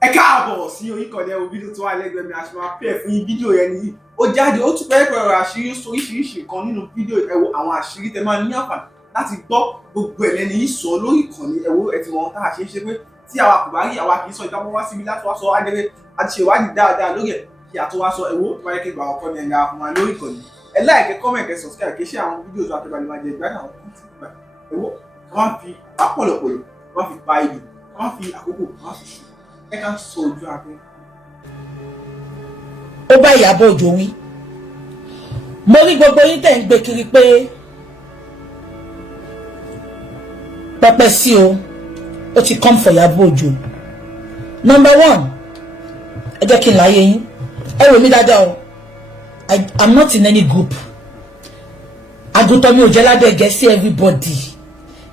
ẹ káàbọ̀ sí orí ìkànnì ẹ̀wọ̀n fídíò tó wà lẹ́gbẹ̀ẹ́ mi àti máa pẹ́ fún yín fídíò yẹn nìyí ó jáde ó tún pẹ́ pẹ̀rọ àṣírí oríṣiríṣi kan nínú fídíò ẹ̀wọ̀ àwọn àṣírí tẹ máa ní àǹfààní láti gbọ́ gbogbo ẹ̀ lẹ́ni yìí sọ lórí ìkànnì ẹ̀wọ̀ ẹ̀ tí wọ́n tá a ṣe é ṣe pé tí àwa kò bá rí àwa kì í sọ ìdámọ́ wá síbi láti wá sọ adẹ́rẹ́ àti ṣèwádìí dáadáa lórí ẹ̀ kí a tó wá sọ ẹ̀wọ̀ tó bá yẹ kí gbà ọkọ ni ẹ̀yà fún wa lórí ìkànnì ẹ láìkẹ́ kọ́mẹ̀kẹ́ subscribe kí ṣe àwọn fídíò tó akẹ́bàlẹ̀ máa jẹ ìgbádùn àwọn kọ́ńtì gbà ẹ̀wọ̀ wọ́n fi pápọ̀lọpọ̀lọ̀ wọ́n fi pa ìlú wọ́n fi àkókò wọ́n fi ṣù ẹ ká sọ ojú abẹ́. ó bá Iyabo Òjó wí mo rí gbogbo yín tẹ̀ ń gbé kiri pé pẹpẹ sí o ó ti come for Iyabo Òjó. Number one, ẹ jẹ́ kí n láyé yín ẹ wò mí dáadáa o I'm not in any group. Àgùntàn mi ò jẹ́ lábẹ́ Gẹ̀ẹ́sì everybody.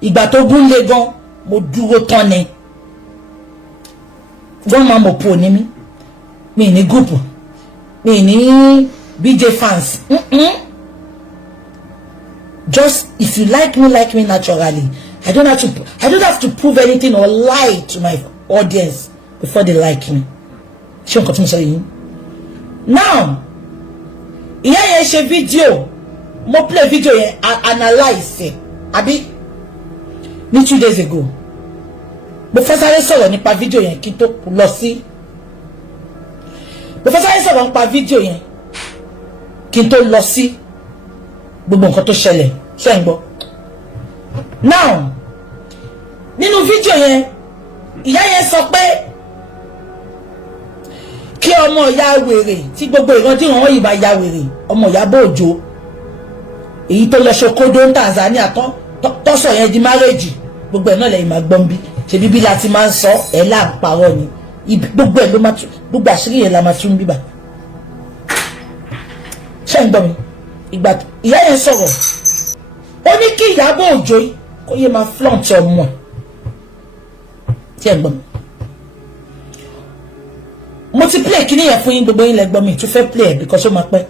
Ìgbà tó gún lé gan mo dúró tán ni. Wọ́n máa mọ̀ pò ní mi ní group mi ní BJ fans. Just if you like me naturally. I don't have to prove anything or lie to my audience before they like me. Ṣé nǹkan tí mo sọ yìí? Now, ìyá yẹn ṣe fídíò, mo play fídíò yẹn analyse àbí ní 2 days ago. Mo fẹ́ sáré sọ̀rọ̀ nípa fídíò yẹn kí n tó lọ sí. Mo fẹ́ sáré sọ̀rọ̀ nípa fídíò yẹn kí n tó lọ sí gbogbo nǹkan tó ṣẹlẹ̀ ṣé ń gbọ́. Now, nínú fídíò yẹn ìyá yẹn sọ pé kí ọmọ ìyá wèrè tí gbogbo ìrandíran wọn yìí bá ya wèrè ọmọ Iyabo Òjó èyí tó lọ ṣokodo ní Tanzania tọ́sọ̀ yẹn di márèjì gbogbo ẹ̀ náà lẹ́yìn máa gbọ́n bí ṣe bíbí láti máa ń sọ ẹ̀ là ń parọ́ ni gbogbo ẹ̀ ló máa tún gbogbo àṣírí yẹn la máa tún bíbà. Ṣé ń gbọ́ mi ìgbà ìyá yẹn sọ̀rọ̀ ó ní kí Iyabo Òjó kó yẹ máa flaunt ọmọ ẹ̀. Ṣé ń gbọ́ mi mo ti play kíní yẹn fún yín gbogbo yín lẹ́gbọ́n mi tún fẹ́ play ẹ̀ because ó máa pẹ́.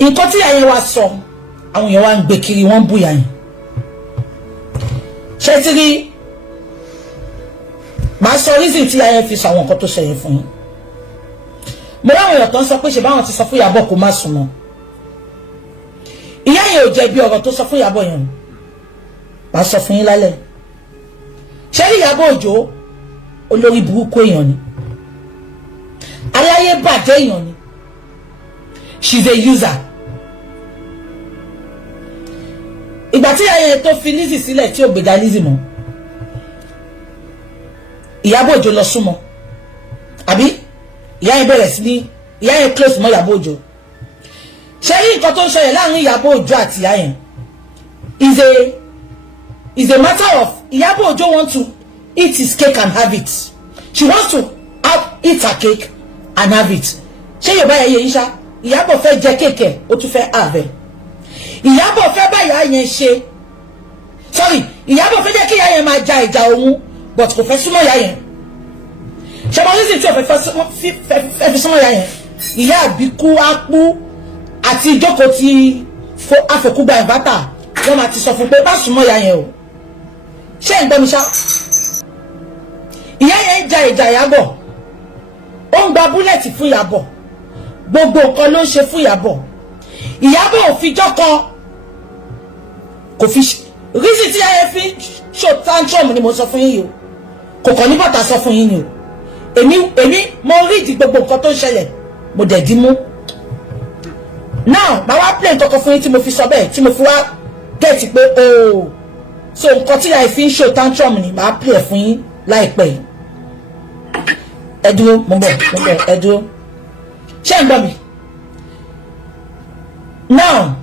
Nǹkan tí ayé wa sọ àwọn èèyàn wa ń gbé kiri wọ́n ń bùyà yín. Ṣé ti rí màá sọ reason tí ayé fi sọ àwọn nǹkan tó ṣẹlẹ̀ fún yín. Mo ráwọn èèyàn tó ń sọ pé ṣe báwọn ti sọ fún Iyabo kó má sùn mọ́. Ìyá yẹn ò jẹ̀bi ọ̀rọ̀ tó sọ fún Iyabo yẹn màá sọ fún yín lálẹ́. Ṣé rí Iyabo Òjó olórí burúkú èèyàn ni aláyé bàjẹ́ èèyàn ni she's a user. Ìgbà tí ayẹyẹ tó fi Lizzy sílẹ̀ tí ò gbèjà Lizzy mọ́ Iyabo Òjó lọ súnmọ́ àbí ìyá yẹn bẹ̀rẹ̀ sí ní ìyá yẹn close mọ́ Iyabo Òjó. Ṣé rí nǹkan tó ń ṣẹlẹ̀ láàrin Iyabo Òjó àti ìyá yẹn is a matter of Iyabo Òjó want to eat his cake and have it. She wants to eat her cake and have it. Ṣé Yorùbá yẹn yẹ Isha? Iyabo fẹ́ jẹ cake ó tún fẹ́ have. Iyabo fẹ́ bá ìyá yẹn ṣe. Sorry, Iyabo fẹ́ jẹ́ kí ìyá yẹn máa ja ìjà òun but kò fẹ́ súnmọ́ ìyá yẹn. Ṣé mo reason tí o fẹ́ fi súnmọ́ ìyá yẹn? Ìyá àbíkú ápú àti ìjókòó ti àfòkúgba ìbátà wọ́n máa ti sọ fún pé bá súnmọ́ ìyá yẹn o. Ṣé ń gbọ́ mi ṣá? Ìyá yẹn ja ìjà Iyabo ó ń gba búlẹ̀tì fún Iyabo gbogbo nǹkan ló ń ṣe fún Iyabo. Iyabo ò fijọ́ kan kò fi reason tí ayé fi show tantrum ni mo sọ fún yín o kò kàn ní bàtà sọ fún yín ni o èmi mo rí di gbogbo nǹkan tó ń ṣẹlẹ̀ mo dẹ̀ dí mú. Now màá wá play nǹkan kan fún yín tí mo fi sọ bẹ́ẹ̀ tí mo fi wá gẹ̀ẹ́tì pé ooo so nǹkan tí ayé fi ń show tantrum ni màá play fún yín láìpẹ́ yìí. Ẹ dúró mo bọ̀ ẹ dúró. Ṣé ń gbọ́ mi? Now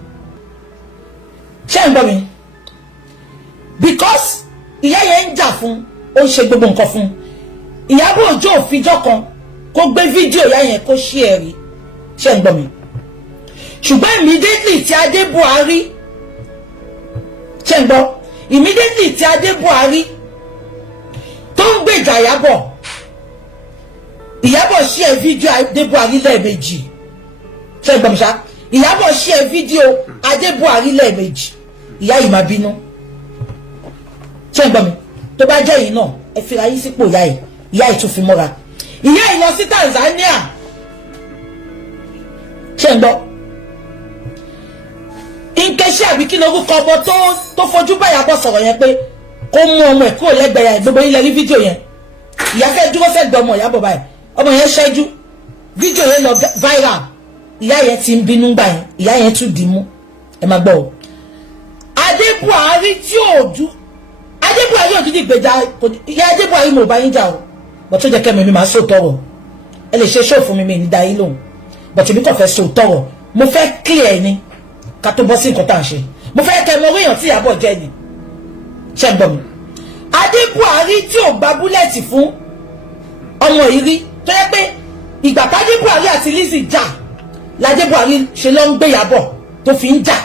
ṣé ń gbọ́ mi? Because ìyá yẹn ń jà fún ó ń ṣe gbogbo nǹkan fún Iyabo Òjó òfijọ́ kan kó gbé fídíò ìyá yẹn kó share rí. Ṣé ń gbọ́ mi? Ṣùgbọ́n immediately tí Adé Buhari ṣé ń gbọ́ immediately tí Adé Buhari tó ń gbèjà Iyabo share fídíò Adé Buhari lẹ́ẹ̀mejì. Ṣé ń gbọ́ mi ṣá? Iyabo share fídíò Adé Buhari lẹ́ẹ̀mejì. Ìyá yìí máa bínú. Ṣé ń gbọ́ mi? Tó bá jẹ́ yìí náà ẹ fira yín sípò ìyá yìí ìyá yìí tún fi mọ́ra ìyá yìí lọ sí Tanzania ṣé ń gbọ́ Nkechi àbí kí lorúkọ ọmọ tó fojú bá Iyabo sọ̀rọ̀ yẹn pé kó mú ọmọ ẹ̀ kúrò lẹ́gbẹ̀ẹ́ yẹn gbogbo ilẹ̀ rí fídíò yẹn ìyá fẹ́ dúró sẹ́gbẹ̀ẹ́ ọmọ Iyabo báyìí ọmọ yẹn ṣẹ́jú fídíò yẹn lọ viral ìyá yẹn ti ń bínú gbà yẹn ìyá yẹn tún dì mú ẹ máa gbọ́ o Adébuhari tí òdu Adébuhari òdìdí gbèjà ìyá Adébuhari mo bá yín jà o bọ̀ tó jẹ́ kẹ́mi mi máa sòtọ́rọ̀ ẹ lè ṣe ṣó fún mi ní dayé lóhùn bọ̀ tèmi kàn fẹ́ sòtọ́rọ̀ mo fẹ́ clear ni ká tó bọ́ sí nǹkan tá à ń ṣe mo fẹ́ kẹ́ mọ oríyàn tí Iyabo jẹ́ ni ṣe gbọ́ mi Adébuhari tí ò gba búlẹ̀tì fún ọmọ yìí rí tó yẹ pé ìgbà t'Adébuhari àti Lizzy jà l'Adébuhari ṣe ló ń gbé Iyabo tó fi ń jà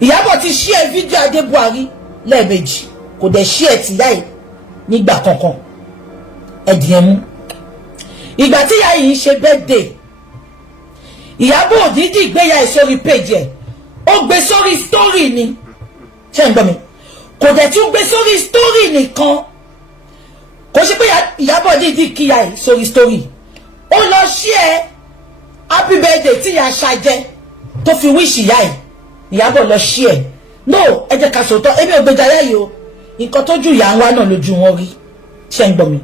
Iyabo ti share fídíò Adébuhari lẹ́ẹ̀mejì kò dẹ̀ share tìyá yìí nígbà kankan ẹ̀dìyẹn mú ìgbà tí ìyá yìí ń ṣe birthday Iyabo òdìdí gbéyà ẹ̀ sórí page ẹ̀ ó gbé sórí story ni ṣé ń gbọ́ mi kò dẹ̀ tún gbé sórí story nìkan kò ṣe pé Iyabo dídí kíyà ẹ̀ sórí story ó lọ share happy birthday tí ìyá ṣàjẹ́ tó fi wish ìyá ẹ̀ Iyabo lọ share no ẹ jẹ́ ká sòótọ́ èmi ò gbèjà yá yìí o nǹkan tójú ìyá ń wá náà lójú wọn rí ṣé ń gbọ́ mi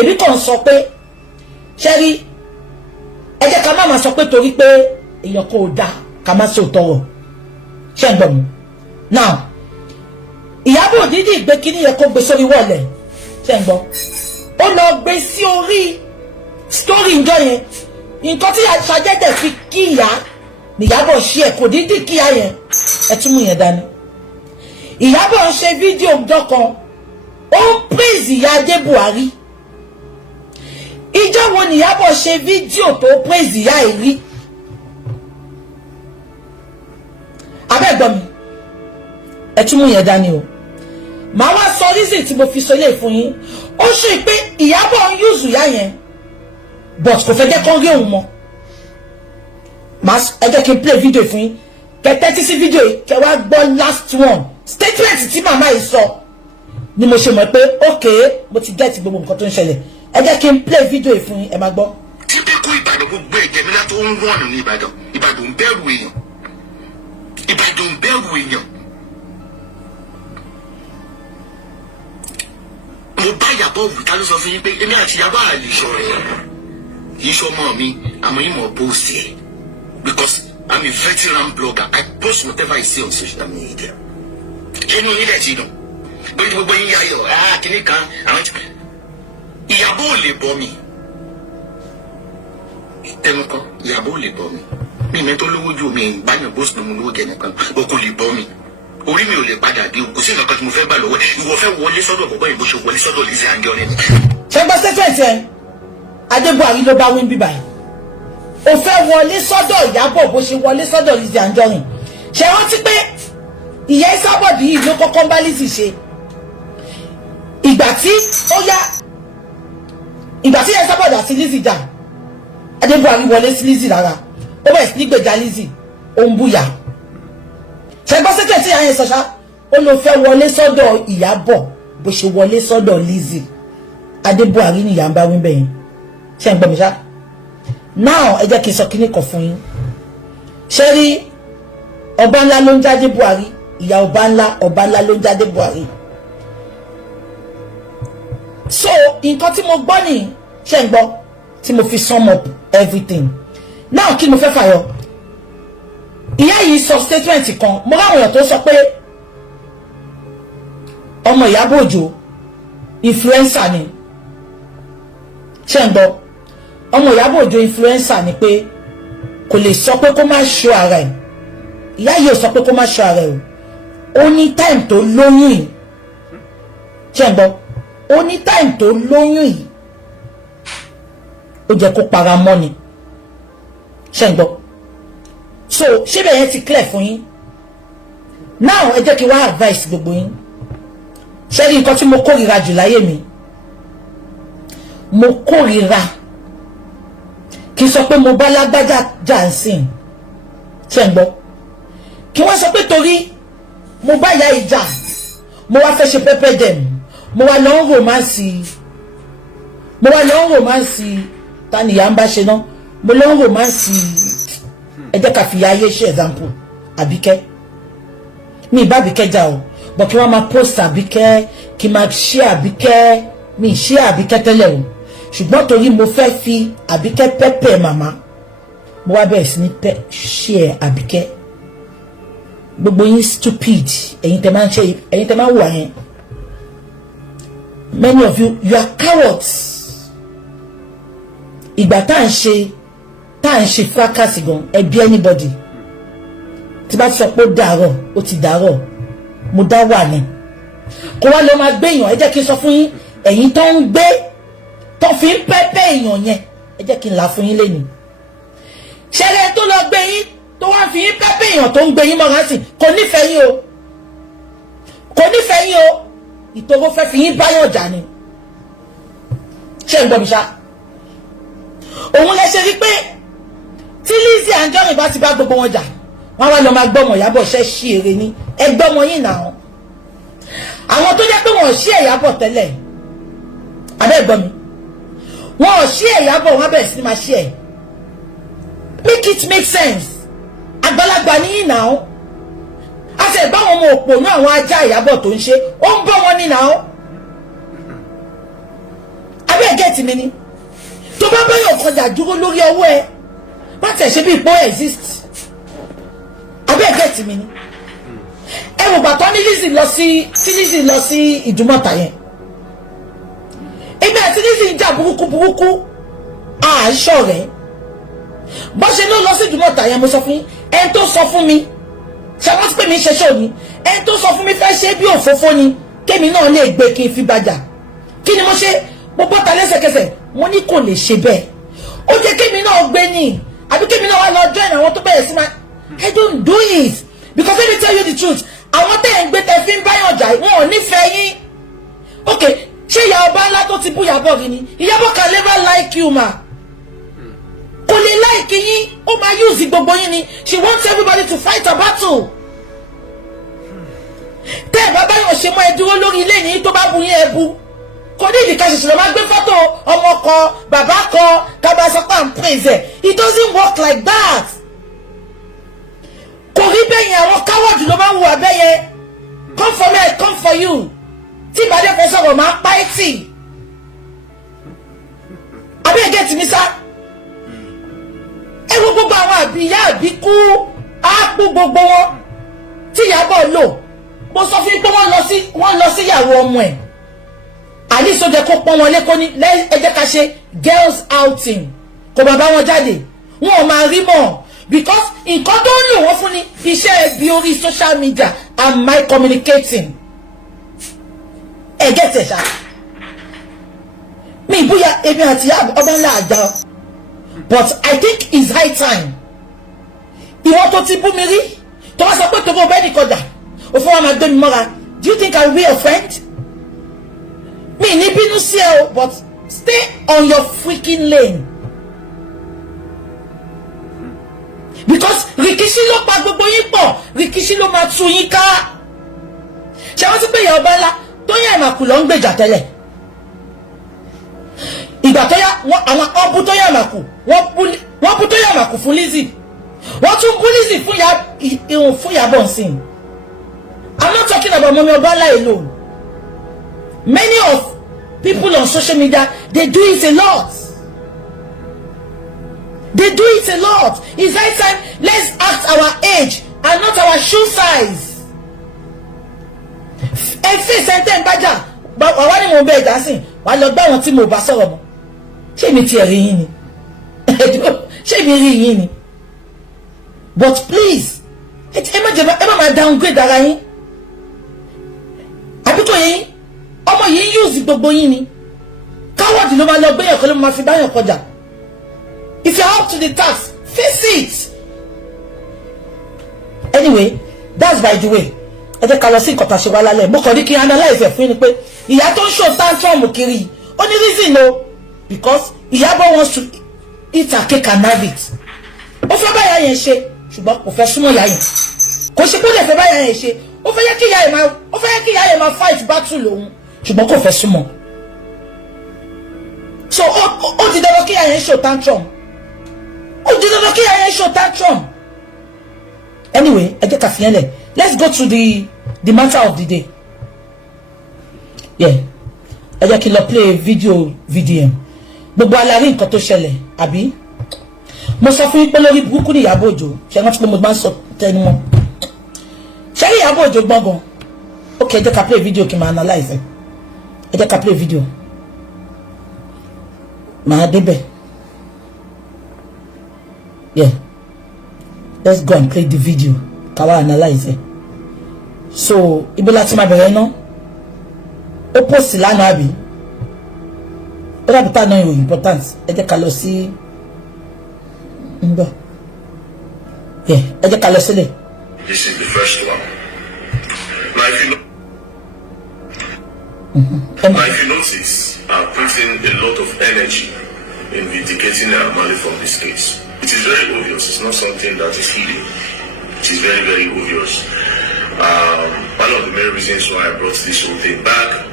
èmi kàn sọ pé ṣé rí ẹ jẹ́ ká má máa sọ pé torí pé èèyàn kò dáa ká má sòótọ́ rọ̀ ṣé ń gbọ́ mi now Iyabo dídí gbé kíní yẹ kó gbé sórí wọ́ọ̀lẹ̀ ṣé ń gbọ́ ó lọ gbé sí orí story ńjọ́ yẹn nǹkan tí aṣájẹ́dẹ̀ fi kí ìyá Iyabo ṣí ẹ̀ kò dídí kíyà yẹn ẹ tún mú yẹn dání Iyabo ń ṣe fídíò ńjọ́ kan ó ń praise ìyá Adébuhari ìjọ́ wo ni Iyabo ṣe fídíò tó praise ìyá ẹ̀ rí abẹ́gbọ́n mi ẹ tún mú yẹn dání o màá wá sọ reason tí mo fi sọ ilé fún yín ó ṣe pé Iyabo ń use ìyá yẹn but kò fẹ́ jẹ́ kán rí òun mọ́ ẹ jẹ́ kí n play video fún yín kẹ́ tẹ́tí sí video yìí kẹ́ wá gbọ́ last one statement tí màmá yìí sọ ni mo ṣe mọ̀ pé okay mo ti get gbogbo nǹkan tó ń ṣẹlẹ̀ ẹ jẹ́ kí n play video yìí fún yín ẹ máa gbọ́. síbi kó Ìbàdàn gbogbo ẹ̀jẹ̀ nílá tó ń wọ̀nù ní Ìbàdàn Ìbàdàn ń bẹ̀rù èèyàn Ìbàdàn ń bẹ̀rù èèyàn. mo bá Iyabo wù ta ló sọ fún yín pé èmi àti Iyabo àlè ìṣọ̀rẹ́ yìí ṣọmọ mi àmọ́ yìí mọ̀ post ẹ̀ because I'm a veteran blogger I post whatever I see on social media. inú yín lẹ̀ ti dùn pé gbogbo yín yáyọ̀ kìnnì kan àwọn ti Iyabo ò lè bọ́ mi tẹnu kan Iyabo ò lè bọ́ mi mi mẹ́tọ́ lówó ju mi ìbáyọ̀ bó sùn lówó jẹ nìkan o kò lè bọ́ mi orí mi ò lè padà dé kò sí nǹkan tí mo fẹ́ gbà lọ́wọ́ ìwọ fẹ́ wọlé sọ́dọ̀ bọ̀bọ́ ìbò ṣe wọlé sọ́dọ̀ Lizzy Anjorin ni. ṣé gbọ́ statement yẹn Adébuhari ló bá wí bíbá yìí ó fẹ́ wọlé sọ́dọ̀ Iyabo bó ṣe wọlé sọ́dọ̀ Lizzy Anjorin ṣé rántí pé ìyá Esabod yìí ló kọ́kọ́ bá Lizzy ṣe ìgbà tí Esabod àti Lizzy jà Adébuhari wọlé sí Lizzy lára ó bẹ̀rẹ̀ sí ní gbèjà Lizzy ó ń búyà ṣẹgbọ́n sẹ́kẹ̀ tí àyẹ̀ sọ́ṣá ó ló fẹ́ wọlé sọ́dọ̀ Iyabo bó ṣe wọlé sọ́dọ̀ Lizzy Adébuhari ni ìyá ń bá wí bẹ́yìn ṣe ń gbọ́ mi ṣá now ẹ jẹ́ kí n sọ kíní kan fún yín ṣe rí ọba ńlá ló ń jáde Buhari ìyá ọba ńlá ló ń jáde Buhari so nǹkan tí mo gbọ́ ní ṣe ń gbọ́ tí mo fi sum up everything now kí ni mo fẹ́ fàyọ ìyá yìí sọ statement kan mo ráwọn èèyàn tó sọ pé ọmọ Iyabo Ojo influencer ni ṣe ń gbọ́ ọmọ Iyabo Ojo influencer ni pé kò lè sọ pé kó má show ara ẹ̀ ìyá yìí ò sọ pé kó má show ara ẹ̀ ó ní time tó lóyún yìí ṣe ń gbọ́ ó ní time tó lóyún yìí ó jẹ́ kó para mọ́ ni ṣe ń gbọ́ so ṣé bẹ́ẹ̀ yẹn ti clear fún yín now ẹ jẹ́ kí wá advice gbogbo yín ṣé rí nǹkan tí mo kórìíra jù láyé mi mo kórìíra kí n sọ pé mo bá lágbájá jàǹsìn ṣe ń gbọ́ kí wọ́n sọ pé torí mo bá ya ìjà mo wá fẹ́ ṣe pẹ́pẹ́ dẹ̀m mo wá lọ ń romance mo wá lọ romance tani ya ń bá ṣe náà mo lọ romance ẹ jẹ́ ká fi ayé ṣe example Àbíkẹ́ mi bá Àbíkẹ́ jà o but kí wọ́n máa post Àbíkẹ́ kí máa share Àbíkẹ́ mi share Àbíkẹ́ tẹ́lẹ̀ o ṣùgbọ́n torí mo fẹ́ fi Àbíkẹ́ pẹ́pẹ́ màmá mo wá bẹ̀rẹ̀ sí ní share Àbíkẹ́ gbogbo yín stupid ẹ̀yin tẹ́ máa ń ṣe ẹ̀yin tẹ́ máa ń wà yẹn many of you are cowards ìgbà tá à ń ṣe fracas gan ẹbí anybody tí bá ti sọ pé ó dàárọ̀ ó ti dàárọ̀ mo dá wà ní kó wá lọ máa gbéyàn ẹ jẹ́ kí n sọ fún yín ẹ̀yin tó ń gbé tó fi ń pẹ́pẹ́ èèyàn yẹn ẹ jẹ́ kí n là fún yín lẹ́nu ṣẹlẹ̀ tó lọ gbé yín tó wá fi yín pẹ́pẹ́ èèyàn tó ń gbé yín mọ́ra sí kò nífẹ̀ẹ́ yín o kò nífẹ̀ẹ́ yín o ìtòrò fẹ́ fi yín báyọ̀ jà ni ṣé ń gbọ́ mi ṣá òun lẹ ṣe rí pé tí Lizzy Anjorin bá ti bá gbogbo wọn jà wọn wá lọ máa gbọ́mọ Ìyábọ̀ ṣẹ́ ṣí èrè ní ẹgbọ́mọ yín náà àwọn tó jẹ́ pé wọn ò ṣí Ìyábọ̀ tẹ́lẹ̀ abẹ́ ẹ̀gbọ́n mi wọn ò ṣí Ìyábọ̀ wọn bẹ̀rẹ̀ sí máa ṣí ẹ̀ make it make sense àgbàlagbà ní yín náà a ṣe bá wọn ọmọ òpó náà àwọn ajá Ìyábọ̀ tó ń ṣe ó ń bọ́ wọn ní náà abẹ́ ẹ̀gẹ́tì mi ni tó bá báyọ̀ kọjá dúró lórí ọwọ́ ẹ má tẹ̀ ṣe bí ipò exist abẹ́ ẹ̀gẹ́tì mi ni ẹ wò gbàtọ́ ní Lizzy lọ sí Ìdúmọ̀tà yẹn èmi àti Lizzy ń jà burúkú àìṣọ́ rẹ̀ bó ṣe ló lọ sí Ìdúmọ̀tà yẹn mo sọ fún yín ẹni tó sọ fún mi ṣe wọ́n ti pè mí ṣe ṣó ni ẹni tó sọ fún mi fẹ́ ṣe bí òfófó ni kémi náà lè gbé kí n fi bàjà kí ni mo ṣe mo bọ́ta lẹ́sẹ̀kẹsẹ̀ mo ní kò lè ṣe bẹ́ẹ̀ ó jẹ́ kémi náà gbé ní àbí kémi náà wá lọ join àwọn tó bẹ̀rẹ̀ sí máa I don't do it because let me tell you the truth àwọn tẹ̀ ń gbé tẹ̀ fi ń báyọ̀ jà wọn ò nífẹ̀ẹ́ yín ok ṣé ìyá ọba ńlá tó ti bú Ìyábọ̀ rí ni Ìyábọ̀ can never like you ma kò lè like yín ó máa use gbogbo yín ni she wants everybody to fight a battle tẹ́ ẹ̀ bá báyọ̀ ṣe mọ́ ẹ dúró lórí ilé yìí tó bá bu yín ẹ bu kò ní ìdíkà ṣẹ̀ṣẹ̀ lọ máa gbé fọ́tò ọmọ kan bàbá kan kábà sọ pé à ń praise ẹ̀ it doesn't work like that kò rí bẹ́yẹn àwọn coward ló máa ń wù abẹ́yẹ come for me I come for you tí ìbàdí fẹ́ sọ̀rọ̀ máa pa ẹ́ tì àbí ẹ̀gẹ́ tì mí sá ẹ wo gbogbo àwọn àbíyá àbíkú ápú gbogbo wọn tí Ìyábọ̀ lò mo sọ fún yín pé wọ́n lọ sí ìyàwó ọmọ ẹ̀ àní sójà kó pọ́n wọn lẹ́kọ́ ní ẹ jẹ́ ká ṣe girls outing kò bàbá wọn jáde wọn ò máa rí mọ́ because nǹkan tó ń lò wọ́n fún ni iṣẹ́ ẹbí orí social media and my communicating ẹ gẹ́tẹ̀ ṣá mi bóyá èmi àti ọba ńlá àjà but I think it's high time ìwọ tó ti bú mi rí tó wá sọ pé tó bó bẹ́ẹ̀ ní kọjá òfin wa máa gbé mi mọ́ra do you think I will be your friend? Me ní bínú sí ẹ o but stay on your freaking lane because Rikishi ló pa gbogbo yín pọ̀ Rikishi ló máa tú yín ká ṣé wọ́n ti pé ìyá ọba ńlá tó yẹ ìmàkù lọ ń gbèjà tẹ́lẹ̀ ìgbà tó yá àwọn ọbú tó yẹ ìmàkù wọ́n bú tó yẹ ìmàkù fún Lizzy wọ́n tún bú Lizzy fún Ìyábọ̀ nsìn I'm not talking about Mọ́mí ọba ńlá alone. Many of people on social media, they do it a lot. They do it a lot. It's high time, let's act our age and not our shoe size. Ẹ fi sẹ́ńtẹ̀ ń bájà, wàá ní mo bẹ ẹ̀dá sìn, wàá lọ gbá àwọn tí mo bá sọ̀rọ̀ mọ́. Ṣé mi ti rí yín ni? Ṣé mi rí yín ni? But please, ẹ má máa downgrade ara yín. Àbíkò yín. Ọmọ yìí use gbogbo yín ni coward ló máa lọ gbé yàn kan ló máa fi báyàn kọjá if you are up to the task face it anyway that's by the way ẹ jẹ́ ká lọ sí ìkọ̀tà ṣe wá lálẹ́ mo kàn ní kí analyze ẹ̀ fún yín ni pé ìyá tó ń show tantrum kiri ó ní reason o because Iyabo wants to eat her cake and have it ó fẹ́ báyà yẹn ṣe ṣùgbọ́n kò fẹ́ súnmọ́ ìyá yẹn kò ṣe kó lè fẹ́ báyà yẹn ṣe ó fẹ́ yẹ kí ìyá yẹn máa fight battle òun ṣùgbọ́n kò fẹ́ súnmọ́ So ó ti dandan kí ayé show tantrum. Ó ti dandan kí ayé show tantrum. Anyway, ẹ jẹ́ ká fi yẹn lẹ̀. Let's go to the matter of the day. Yeah. Ẹ jẹ́ kí lọ play video VDM. Gbogbo alárí nǹkan tó ṣẹlẹ̀, àbí? Mo sọ fún yín pé lórí burúkú ni Iyabo Ojo. Ṣé wọ́n ti pé mo máa ń sọ tẹnu mọ́. Ṣé Iyabo Ojo gbọ́ngàn? Okay, ẹ jẹ́ ká play video kí n máa analyze ẹ. Ẹ jẹ́ ká play video. Màá débẹ̀. Yeah. Let's go and play the video. Ká wá analyze ẹ. So, ibo láti máa bẹ̀rẹ̀ náà. Ó post lánàá àbí? Ó dàbí tá náà yóò important. Ẹ jẹ́ ká lọ sí ńbọ̀. Yeah, ẹ jẹ́ ká lọ sílẹ̀. This is the first one. Now if you notice, I'm putting a lot of energy in vindicating Marley from this case. It is very obvious. It's not something that is hidden. It is very, very obvious. One of the main reasons why I brought this whole thing back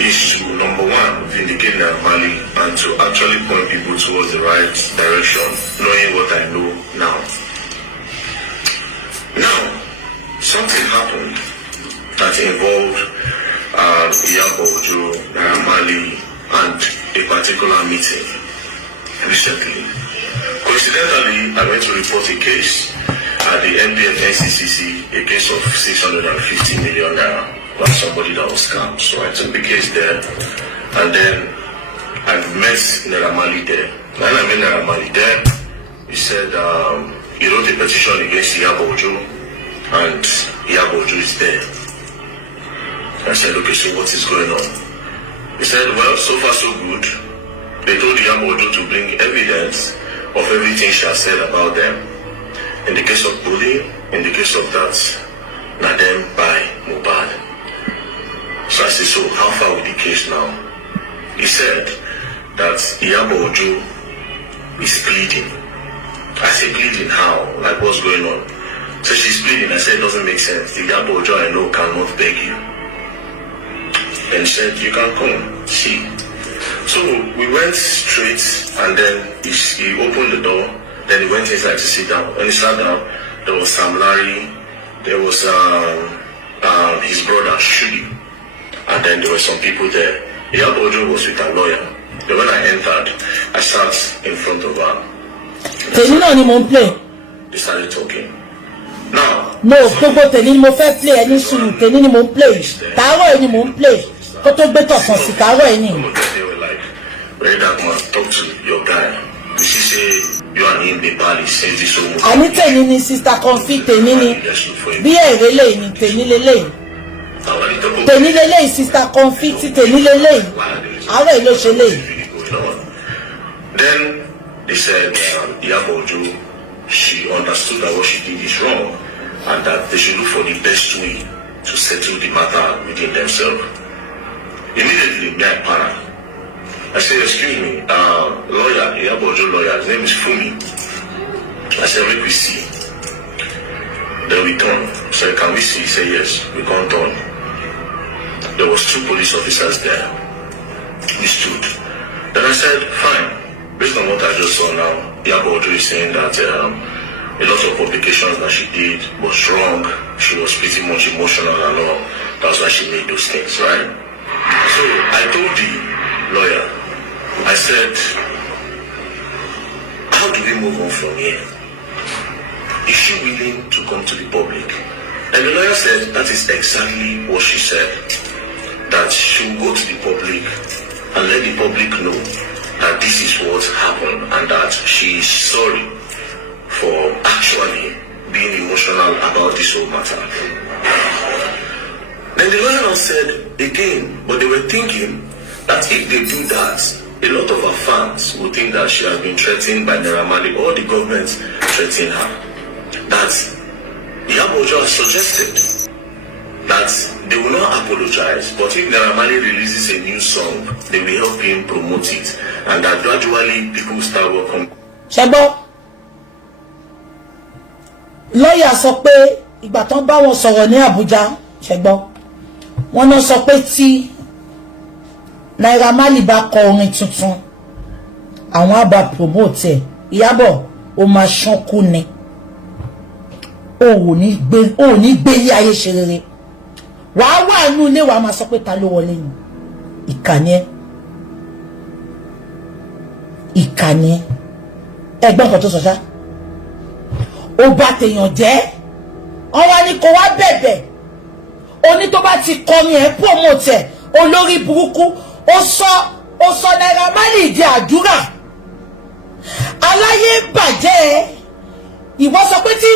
is to, number one, vindicate Marley and to actually point people towards the right direction, knowing what I know now. Now, something happened that involved Iyabo Ojo, Marley, and a particular meeting recently. Coincidentally, I went to report a case at the NCCC, a case of 650 million naira by somebody that was scammed. So I took the case there, and then I met Naira Marley there. When I met Naira Marley there, he said he wrote a petition against Iyabo Ojo, and Iyabo Ojo is there. I said, okay, so what is going on? He said, well, so far so good. They told Iyabo Ojo to bring evidence of everything she has said about them. In the case of bullying, in the case of that, now them by Mobad. So I said, so how far with the case now? He said that Iyabo Ojo is pleading. I said, pleading how? Like, what's going on? So she's pleading. I said, it doesn't make sense. The Iyabo Ojo I know cannot beg you. And he said, you can come, see. So we went straight, and then he opened the door. Then he went inside to sit down. When he sat down, there was Sam Larry, there was his brother Shuli, and then there were some people there. Iyabo Ojo was with a lawyer. Then when I entered, I sat in front of her. They started talking. Now, no, gbogbo tèmi ni mo fẹ́ play ẹni sùúrù tèmi ni mo play. Tàárọ̀ ẹni mo play. Kó tó gbé tọ̀sán sí tàárọ̀ ẹni. They were like, where that man talk to your guy? She say you and him dey bad. He says this so much. Àní tèmi ni sister Confit tèmi ni. Bí èrè lè ní tèmi lélẹ̀. Tèmi lélẹ̀ sister Confit tèmi lélẹ̀. Àárọ̀ èlò ṣe lè. Then they said Iyabo Ojo, she understood that what she did is wrong and that they should look for the best way to settle the matter within themselves. Immediately, me I panicked. I said, excuse me, lawyer, Iyabo Ojo lawyer, his name is Fumi. I said, make we see. Then we turn. I said, can we see? He said, yes, we can't turn. There was 2 police officers there. We stood. Then I said, fine. Based on what I just saw now, Iyabo Ojo is saying that a lot of publications that she did was wrong. She was pretty much emotional and all. That's why she made those things, right? So I told the lawyer, I said, how do we move on from here? Is she willing to come to the public? And the lawyer said, that is exactly what she said. That she will go to the public and let the public know that this is what happened and that she is sorry for actually being emotional about this whole matter. Then the lawyer now said again, but they were thinking that if they do that, a lot of her fans will think that she has been threatened by Naira Marley or the government threatening her. That Iyabo Ojo has suggested that they will not apologize, but if Naira Marley releases a new song, they will help him promote it, and that gradually people will start welcoming. Ṣẹ́gbọ́, lọ́yà sọ pé ìgbà tán bá wọn sọ̀rọ̀ ní Àbújá, ṣẹ́gbọ́, wọ́n náà sọ pé tí Naira Marley bá kọ orin tuntun àwọn àbá promote Iyabo ó máa ṣánkú ni ó ní gbé ilé ayé ṣe rere wàá wà nínú ilé wàá máa sọ pé ta ló wọlé ni ìkànnì ẹgbọ́n kan tó sọ ṣá ó bá tèèyàn jẹ́ ọwọ́ ni kò wá bẹ̀bẹ̀ oní tó bá ti kọrin ẹ̀ promote olórí burúkú ó sọ Naira Marley di àdúrà aláyé bàjẹ́ ìwọ sọ pé tí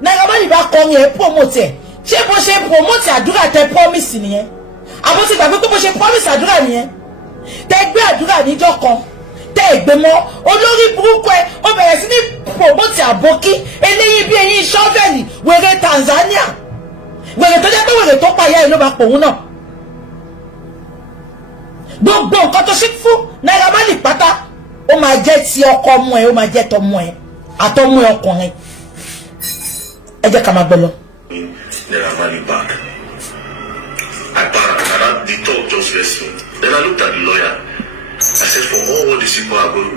Naira Marley bá kọrin ẹ̀ promote ṣé bó ṣe promote àdúrà tẹ promise nìyẹn àbó ti gbàgbé pé bó ṣe promise àdúrà nìyẹn tẹ gbé àdúrà níjọ́ kan tẹ gbé mọ́ olórí burúkú ẹ ó bẹ̀rẹ̀ sí ní promote àbókí eléyìí bí eyín ṣọ́fẹ̀lì wèrè Tanzania wèrè tó jẹ́ pé wèrè tó pààyà ẹ̀ ló bá pòun náà gbogbo nǹkan tó ṣe fún Naira Marley pátá ó máa jẹ́ ti ọkọ ọmọ ẹ̀ ó máa jẹ́ tọmọ ẹ̀ àtọmọ ẹ̀ ọkùnrin ẹ jẹ́ ká máa gbọ́ lọ. Naira Marley back. I parked, the talk just vexed me. Then I looked at the lawyer. I said, for all what these people are going,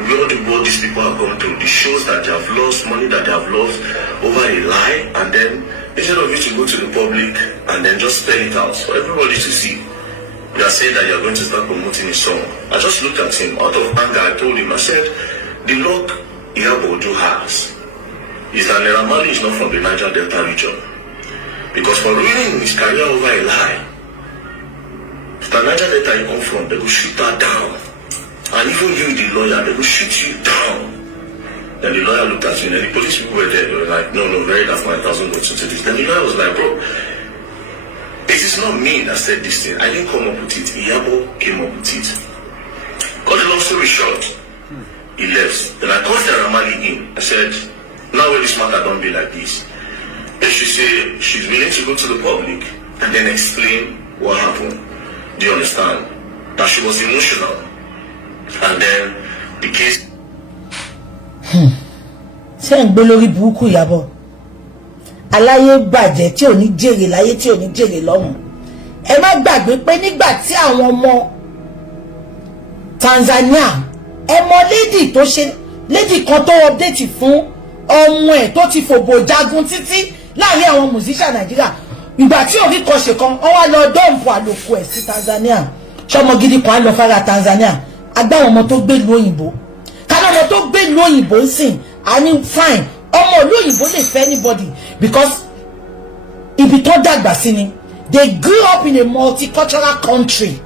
what these people have gone through, the shows that they have lost, money that they have lost over a lie, and then instead of you to go to the public and then just spell it out for everybody to see, you are saying that you are going to start promoting a song. I just looked at him out of anger. I told him, I said, the luck Iyabo has is that Naira Marley is not from the Niger Delta region. Because for ruining his career over a lie, the Niger Delta you come from, they will shoot that down. And even you, the lawyer, they will shoot you down. Then the lawyer looked at me, and the police people were there. They were like, no, very that's my 1,000 votes to this. Then the lawyer was like, bro, it is not me that said this thing. I didn't come up with it. Iyabo came up with it. Cut the long story short, he left. Then I called Naira Marley in. I said, now when this matter don't be like this, and she said she's willing to go to the public and then explain what happened. Do you understand? That she was emotional. And then the case. Ṣé ń gbé lórí burúkú Iyabo aláyé bàjẹ́ tí ò ní jèrè láyé tí ò ní jèrè lọ́run ẹ má gbàgbé pé nígbà tí àwọn ọmọ Tanzania ẹ mọ lady kan tó update fún ọmọ ẹ̀ tó ti fòbò jagun títí láàrin àwọn musician Nàìjíríà ìgbà tí orí kan ṣe kan wọ́n wá lọ dọ́ǹpù àlòkù ẹ̀ sí Tanzania ṣọmọ gidi kan á lọ fara Tanzania agbáwọn ọmọ tó gbé lu òyìnbó káwọn ọmọ tó gbé lu òyìnbó ń sìn á ní fine ọmọ ìlú òyìnbó lè fẹ́ anybody because ibi tó dàgbà sí ni they grew up in a multicultural country.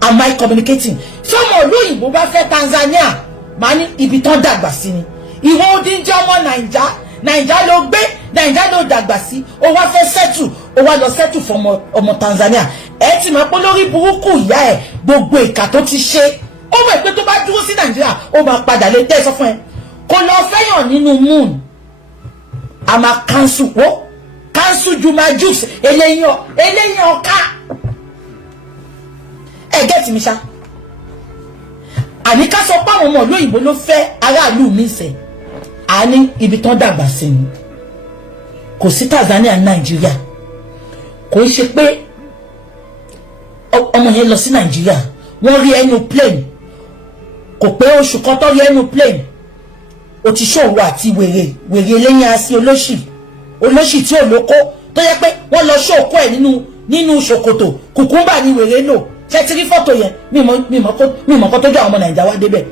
Am I communicating? Sọmọ ìlú òyìnbó bá fẹ́ Tanzania máa ní ibi tó dàgbà sí ni ìwọ odindi ọmọ Naija ló gbé Naija ló dàgbà sí ó wá fẹ́ settle ó wá lọ settle fún ọmọ Tanzania ẹ ti máa pọ́ lórí burúkú ìyá ẹ̀ gbogbo ìkà tó ti ṣe ó mọ̀ pé tó bá dúró sí Nàìjíríà ó máa padà lè tẹ́ sọ fún ẹ kò lọ fẹ́yàn nínú moon a máa cancel Juma Jux eléyìn ọ̀ká ẹ gẹ́tì mi ṣá àní ká sọ pé àwọn ọmọ olóyìnbó ló fẹ́ aráàlú mi sẹ̀ a ní ibi tán dàgbà sí ni kò sí Tanzania Nàìjíríà kò ń ṣe pé ọmọ yẹn lọ sí Nàìjíríà wọ́n rí ẹnu plane kò pé oṣù kan tó rí ẹnu plane ó ti ṣòwò àti wèrè lẹ́yìn así olóṣì tí ò lóko tó yẹ pé wọ́n lọ ṣòkó ẹ̀ nínú ṣòkòtò kùkúmbà ní wèrè lò ṣe ti rí fọ́tò yẹn mímọ̀ kó tó jẹ́ àwọn ọmọ Nàìjíríà wá débẹ̀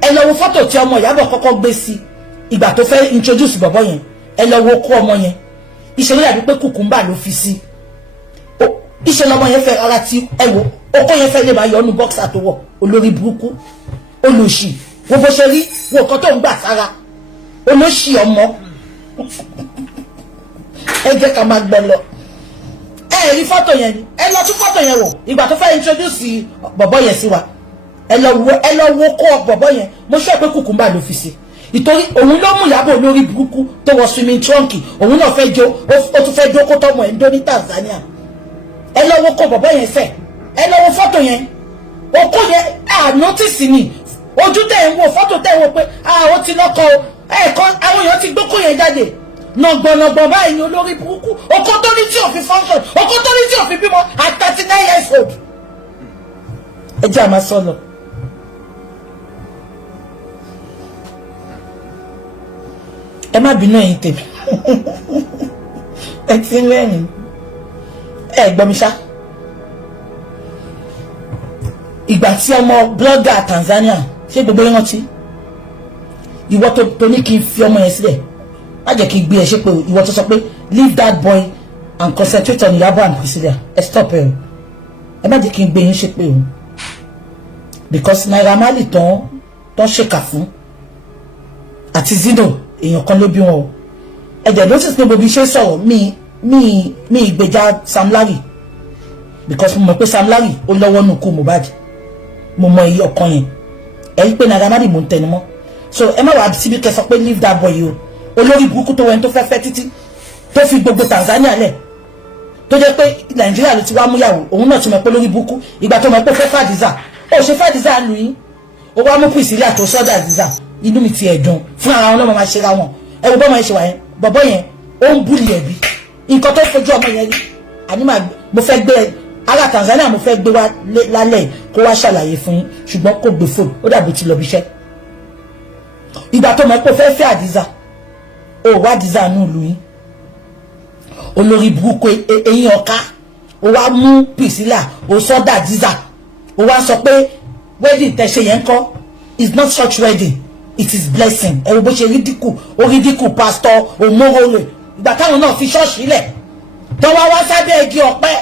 ẹ lọ wo fọ́tò tí ọmọ Ìyábọ̀ kọ́kọ́ gbé sí ìgbà tó fẹ́ introduce bọ̀bọ̀ yẹn ẹ lọ wo kó ọmọ yẹn ìṣe ló dàbí pé kùkúmbà ló fi sí ìṣe lọmọ yẹn fẹ́ ara ti ẹ wo okó yẹn fẹ́ lè máa yọ ọ́nù bọ́ksà tó wọ̀ olórí burúkú olóṣì wo bó ṣe rí wo nǹkan tó ń gbà sára olóṣì ọmọ ẹ jẹ́ ká máa gbẹ lọ ẹ rí fọ́tò yẹn ni ẹ lọ tún fọ́tò yẹn wò ìgbà tó fẹ́ introduce bọ̀bọ̀ yẹn sí wa ẹ lọ wo kó bọ̀bọ̀ yẹn mo sọ pé kùkùmbà ló fi sí ìtorí òun ló mú Ìyábọ̀ olórí burúkú tó wọ swimming trunk òun náà fẹ́ jó ó tún fẹ́ jó kó tọmọ ẹ̀ ń dó ní Tanzania ẹ lọ wo kó bọ̀bọ̀ yẹn fẹ́ ẹ lọ wo fọ́tò yẹn okó yẹn notice ni ojú tẹ̀ ń wo fọ́tò tẹ̀ ń wo pé ó ti lọ́kọ ẹ̀ẹ̀kan àwọn èèyàn ti gbókó yẹn jáde nọ̀gbọ̀nọ̀gbọ̀n báyìí ni olórí burúkú okó tó ní tí ò fi function okó tó ní tí ò fi bímọ at 39 years old ẹ jẹ́ àmà sọ̀lọ̀. Ẹ má bínú ẹ̀yin tèmi. Ẹ ti ń rẹ́rìn. Ẹ gbọ́ mi ṣá. Ìgbà tí ọmọ blogger Tanzania ṣé gbogbo yín rántí? Ìwọ tó ní kí n fi ọmọ yẹn sílẹ̀. Má jẹ́ kí n gbé ẹ ṣe pé ìwọ tó sọ pé leave that boy and concentrate on Iyabo and Priscilla. Ẹ stop ẹ o. Ẹ má jẹ́ kí n gbé yín ṣe pé o. Because Naira Marley tán ṣèkà fún. Àti Zido èèyàn kan ló bí wọn o. Ẹ jẹ́ notice pé gbogbo iṣẹ́ sọ̀rọ̀ mi ìgbèjà Sam Larry. Because mo mọ̀ pé Sam Larry ó lọ́wọ́ nù kú Mohbad. Mo mọ iye ọkàn yẹn. Ẹ rí pé Naira Marley mò ń tẹnu mọ́. So ẹ má wá síbi kẹ́ sọ pé leave that boy o. Olórí burúkú tó wẹ́n tó fẹ́ títí tó fi gbogbo Tanzania lẹ̀. Tó jẹ́ pé Nàìjíríà ló ti wá múyàwó. Òun náà ti mọ̀ pé lórí burúkú. Ìgbà tó mọ̀ pé fẹ́ fàdíza. Ó ṣe fàdíza lu yín. Ó wá mú Priscilla tó sọ́dà díza. Inú mi ti ẹ̀dùn. Fún ara wọn náà máa ṣe ra wọn. Ẹ wo bọ́mọ yẹn ṣe wà yẹn. Bọ̀bọ́ yẹn ó ń búlì ẹ̀bí. Nǹkan tó fojú ọmọ yẹn rí. Àní mo fẹ́ gbé ara Tanzania mo fẹ́ gbé wá lálẹ́ kó wá ṣàlàyé fún yín. Ṣùgbọ́n kò gbé fóònù. Ó dàbí ti lọ bí iṣẹ́. Ìgbà tó mọ̀ pé fẹ́ fẹ́ àdíza. Ó wá díza nù lu yín. Olórí burúkú eyín ọ̀ká. Ó wá mú Priscilla. Ó sọ́dà díza. Ó wá sọ pé wedding tẹ́ ṣe yẹn kọ́ is not church wedding. It is blessing. Ẹ wo bó ṣe rídíkù pastor Omorole. Ìgbà táwọn náà fi ṣọ́ọ̀ṣì lẹ̀. Tó wá sábẹ́ igi ọ̀pẹ.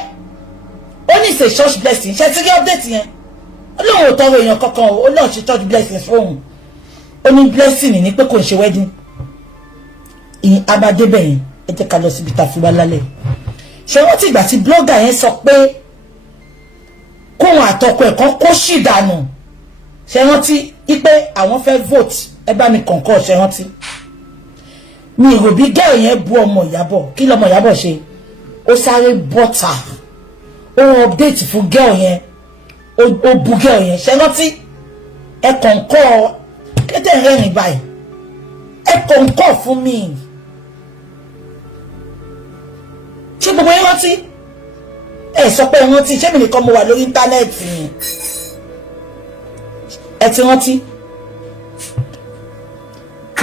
Ó ní ṣe church blessing. Ṣé ti rí update yẹn? Ó lóun ò tọrọ èèyàn kankan o. Ó lóun ṣe church blessing fóun. Ó ní blessing ní pé kò ń ṣe wedding. Ìyìn abádébẹ̀ yẹn. Ẹ jẹ́ ká lọ síbi tá a fi wá lálẹ́. Ṣé wọ́n ti ìgbà tí blogger yẹn sọ pé kóun àtọkọ ẹ̀kan kó ṣì dànù? Ṣé rántí ipe àwọn fẹ́ vote? Ẹ bá mi kọ̀ǹkọ̀ ṣé rántí? Mi rò bí girl yẹn bu ọmọ Iyabo. Kí lọmọ Iyabo ṣe? Ó sáré bọ́tà. Ó update fún girl yẹn. Ó bu girl yẹn. Ṣé rántí? Ẹ kọ̀ǹkọ̀ kété rẹ́rìn báyìí. Ẹ kọ̀ǹkọ̀ fún mi. Ṣé gbogbo yín rántí? Ẹ sọ pé rántí. Ṣé mi nìkan mo wà lórí íńtánẹ́ẹ̀tì ni? Ẹ ti rántí?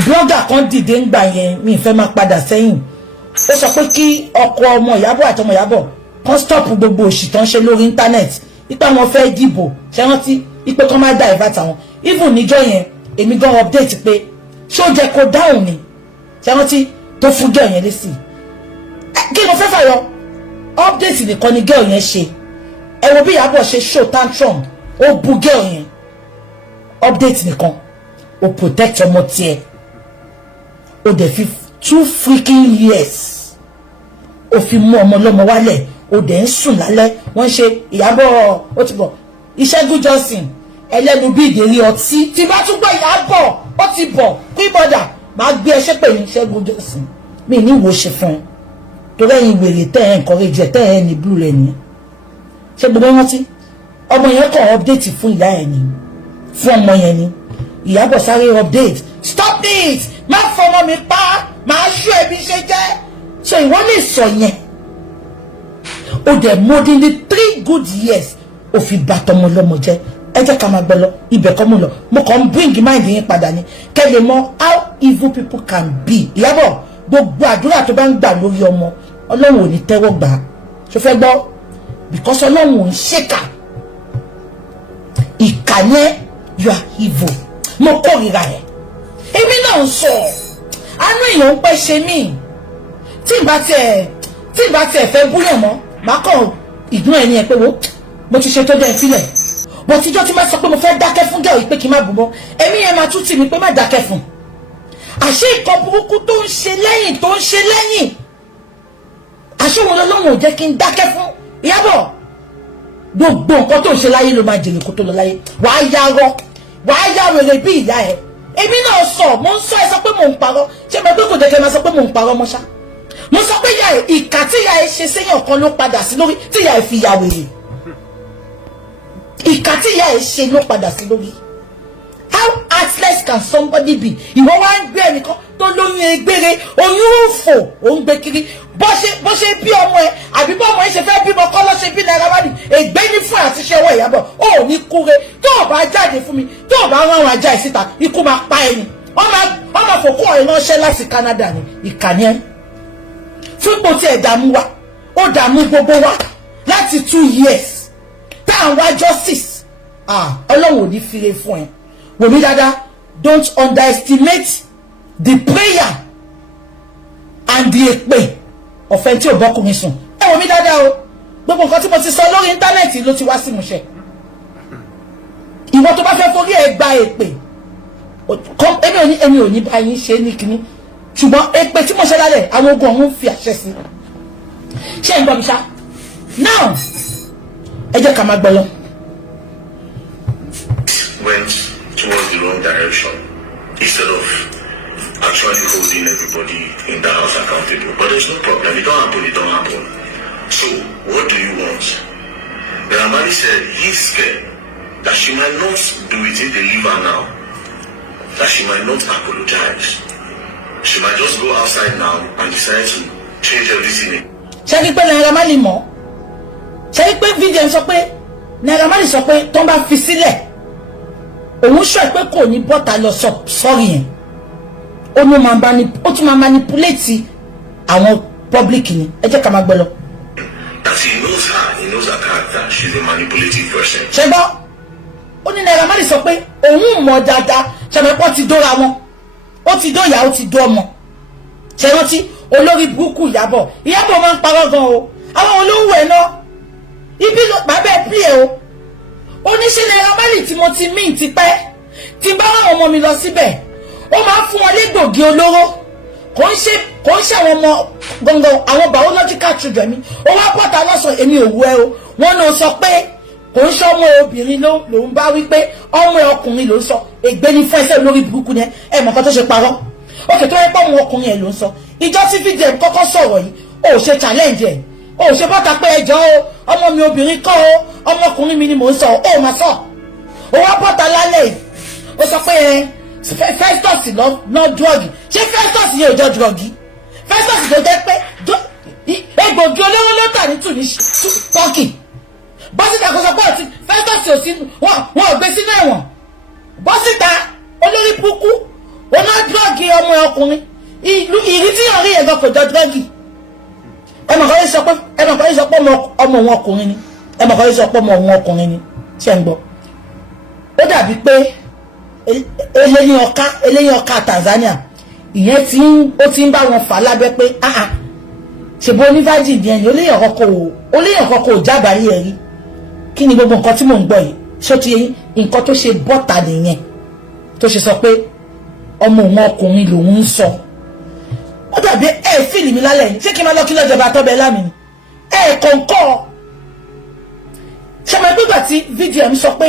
Blogger kan dìde ń gbà yẹn, mi fẹ́ máa padà sẹ́yìn. Ó sọ pé kí ọkọ ọmọ Iyabo àti ọmọ Iyabo kan stop gbogbo òṣì tán ṣe lórí íńtánẹ́ẹ̀tì. Ipa wọn fẹ́ dìbò. Ṣé rántí? Ipe kan máa divert àwọn. Even níjọ́ yẹn, èmi gan update pé ṣé ó jẹ́ kó dáhùn ni? Ṣé rántí? Tó fún girl yẹn lésì. Kí ló fẹ́ fàyọ? Update nìkan ni girl yẹn ṣe. Ẹ wo bí Iyabo ṣe show tantrum. Ó bu girl yẹn. Update nìkan. Ó protect ọmọ tiẹ̀. Ó dẹ̀ fi 2 freaking years. Ó fi mú ọmọ lọ́mọ wálẹ̀. Ó dẹ̀ ń sùn lálẹ́. Wọ́n ṣe Iyabo ó ti bọ̀. Ìṣẹ́gun Johnson ẹlẹ́nu bí ìdérí ọtí. Tí bá tún gbọ́ Iyabo ó ti bọ̀. Kí bọ́dà máa gbé ẹṣẹ́ pè ní Ìṣẹ́gun Johnson. Mi ní wo ṣe fún ẹ. Torí ẹ̀yin wèrè tẹ́ ẹ̀ encourage ẹ̀ tẹ́ ẹ̀ ní blue rẹ̀ nìyẹn. Ṣé gbogbo wọn ti? Ọmọ yẹn kàn update fún ìyá ẹ̀ ni. Fún ọmọ yẹn ni. Iyabo sáré update. Stop it! Má fọmọ mi pa! Màá ṣú ẹbí ṣe jẹ́! So ìwọ lè sọ yẹn. Ó dẹ̀ more than 3 good years. Ó fi bàtọmọ lọ́mọ jẹ́. Ẹ jẹ́ ká máa gbẹ lọ. Ibẹ̀ kọ́ mú lọ. Mo kàn ń bring mind yín padà ni. Kẹ́ lè mọ̀ how evil people can be. Iyabo gbogbo àdúrà tó bá ń gbà lórí ọmọ Ọlọ́run ò ní tẹ́wọ́ gbà. Ṣó fẹ́ gbọ́? Because Ọlọ́run ò ń ṣèkà. Ìkà yẹn you are evil. Mo kórìíra ẹ̀. Èmi náà ń sọ. Àánú èèyàn ń pẹ́ ṣe mí. Tí ìbá tiẹ̀ fẹ́ búyàn mọ́, màá kàn ìdún ẹni ẹ̀ pé wo mo ti ṣe tó dẹ̀ sílẹ̀. Bó tíjọ́ tí máa sọ pé mo fẹ́ dákẹ́ fún gẹ̀ pé kí n má bù mọ́. Èmi yẹn máa tún tì mí pé má dákẹ́ fún. Àṣé nǹkan burúkú tó ń ṣe lẹ́yìn. Àṣé wọn lọ́wọ́ ò jẹ́ kí n dákẹ́ fún. Iyabo gbogbo nǹkan tó ń ṣe láyé ló máa jèrè kó tó lọ láyé. Wàá yá wèrè bí ìyá ẹ̀. Èmi náà sọ, mo ń sọ ẹ sọ pé mò ń parọ́. Ṣé mo gbé kò jẹ́ kí ẹ máa sọ pé mò ń parọ́ mọ́ṣá? Mo sọ pé ìyá ẹ̀ ìkà tí ìyá ẹ̀ ṣe séyàn kan ló padà sí lórí tí ìyá ẹ̀ fi ya wèrè. Ìkà tí ìyá ẹ̀ ṣe ló padà sí lórí. How heartless can somebody be? Ìwọ wá ń gbé ẹnìkan tó lóyún egbére, oyún òfò, ó ń gbé kiri. bó ṣe bí ọmọ ẹ àbí bó ọmọ ẹ ṣe fẹ́ bímọ kọ́ ló ṣe bí Naira Marley ègbé ní fún àti ṣe ọwọ́ Iyabo ó ní kúre tó o bá jáde fún mi tó o bá rán àwọn ajá ìsíta ikú máa pa ẹni ọmọ fòkó ẹ̀ ránṣẹ́ láti Canada ní ìkànnì ẹ̀ fún ipò tí ẹ̀ dààmú wa ó dààmú gbogbo wa láti 2 years tá à ń wá justice Ọlọ́run ò ní fire fún ẹ wò mí dáadáa don't underestimate the prayer and the èpè ọ̀fẹ́ tí ò bọ́kùnrin sùn ẹ wò mí dáadáa o gbogbo nǹkan tí mo ti sọ lórí íńtánẹ́ẹ̀tì ló ti wá sí ìmúṣẹ ìwọ tó bá fẹ́ forí ẹ gba èpè èmi ò ní bá yín ṣe ní kíní ṣùgbọ́n èpè tí mo ṣe lálẹ́ àwọn ogun ọ̀hún fi àṣẹ sí ṣé ń gbọ́ mi ṣá now ẹ jẹ́ ká máa gbọ́ lọ. Went towards the wrong direction instead of actually holding everybody in the house accountable. But there's no problem. It don't happen. So, what do you want? Naira Marley said he's scared that she might not do it if they leave her now. That she might not apologize. She might just go outside now and decide to change everything. Ṣé kí pé Naira Marley mọ̀? Ṣé kí pé VDM sọ pé Naira Marley sọ pé tó ń bá fi sílẹ̀ òun sọ pé kò ní bọ́ta lọ sọ́rí yẹn ó tún máa manipulate àwọn public ni ẹ jẹ́ ká máa gbọ́ lọ. That he knows her character. She's a manipulative person. ṣé gbọ́ ó ní Naira Marley sọ pé òun mọ̀ dáadáa ṣàmẹ́pọ̀ ti dóra wọn ó ti dóyà ó ti dó ọmọ ṣe rántí olórí burúkú Iyabo máa ń parọ́ gan o àwọn olówó ẹ̀ náà ibi ló bàbá ẹ̀ pè é o oníṣẹ́ Naira Marley tí mo ti mí ti pẹ́ tí bá àwọn ọmọ mi lọ síbẹ̀ ó máa fún wọn légbògi olóró kò ń ṣe àwọn ọmọ gangan àwọn biological children mi ó wá pọ̀tà lọ́sàn èmi ò wú ẹ o wọ́n náà sọ pé kò ń ṣe ọmọ obìnrin lòun bá wí pé ọmọ ọkùnrin ló ń sọ ègbé ní fún ẹsẹ̀ lórí burúkú ni ẹ mọ̀ kan tó ṣe parọ́ òkè tó yẹ pé ọmọ ọkùnrin ẹ̀ ló ń sọ ìjọ tí VDM kọ́kọ́ sọ̀rọ̀ yìí ó ṣe challenge ẹ̀ ó ṣe bọ́ta pé ẹjọ́ o ọmọ mi obìnrin kọ́ o ọmọkùnrin mi ni mò ń sọ ó máa sọ ó wá bọ́ta lálẹ́ yìí ó sọ pé Festus lọ drug ṣé Festus yẹ òjò drug Festus tó jẹ́ pé egbògi olóró ló tà ní Turkey bọ́sítà kò sọ pé ọtí Festus ò sí wọn ò gbé sínú ẹ̀wọ̀n bọ́sítà olórí púpú oná drug ọmọ ọkùnrin ìrí tí yàn rí ẹ̀gọ́ kò jọ drug ẹmọ̀kọ́ yìí sọ pé ọmọ òun ọkùnrin ni ẹmọ̀kọ́ yìí sọ pé ọmọ òun ọkùnrin ni ṣe ń gbọ́ ó dàbí pé eléyìn ọ̀ka Tanzania ìyẹn ó ti ń bá wọn fà lábẹ́ pé ṣèbó onífàjì ní ẹni oléyìn ọkọ̀ kò jábàárí ẹ̀ rí kí ni gbogbo nǹkan tí mò ń gbọ́ yìí ṣó ti nǹkan tó ṣe bọ́ta nìyẹn tó ṣe sọ pé ọmọ òun ọkùnrin lòun ń sọ ó dàbí fíìlì mi lálẹ́ yìí ṣé kí n máa lọ kí lọ́jọba tọ́bẹ̀ lámì ni kọ̀ǹkọ̀ ṣọmọ ẹgbẹ́gbà tí VDM sọ pé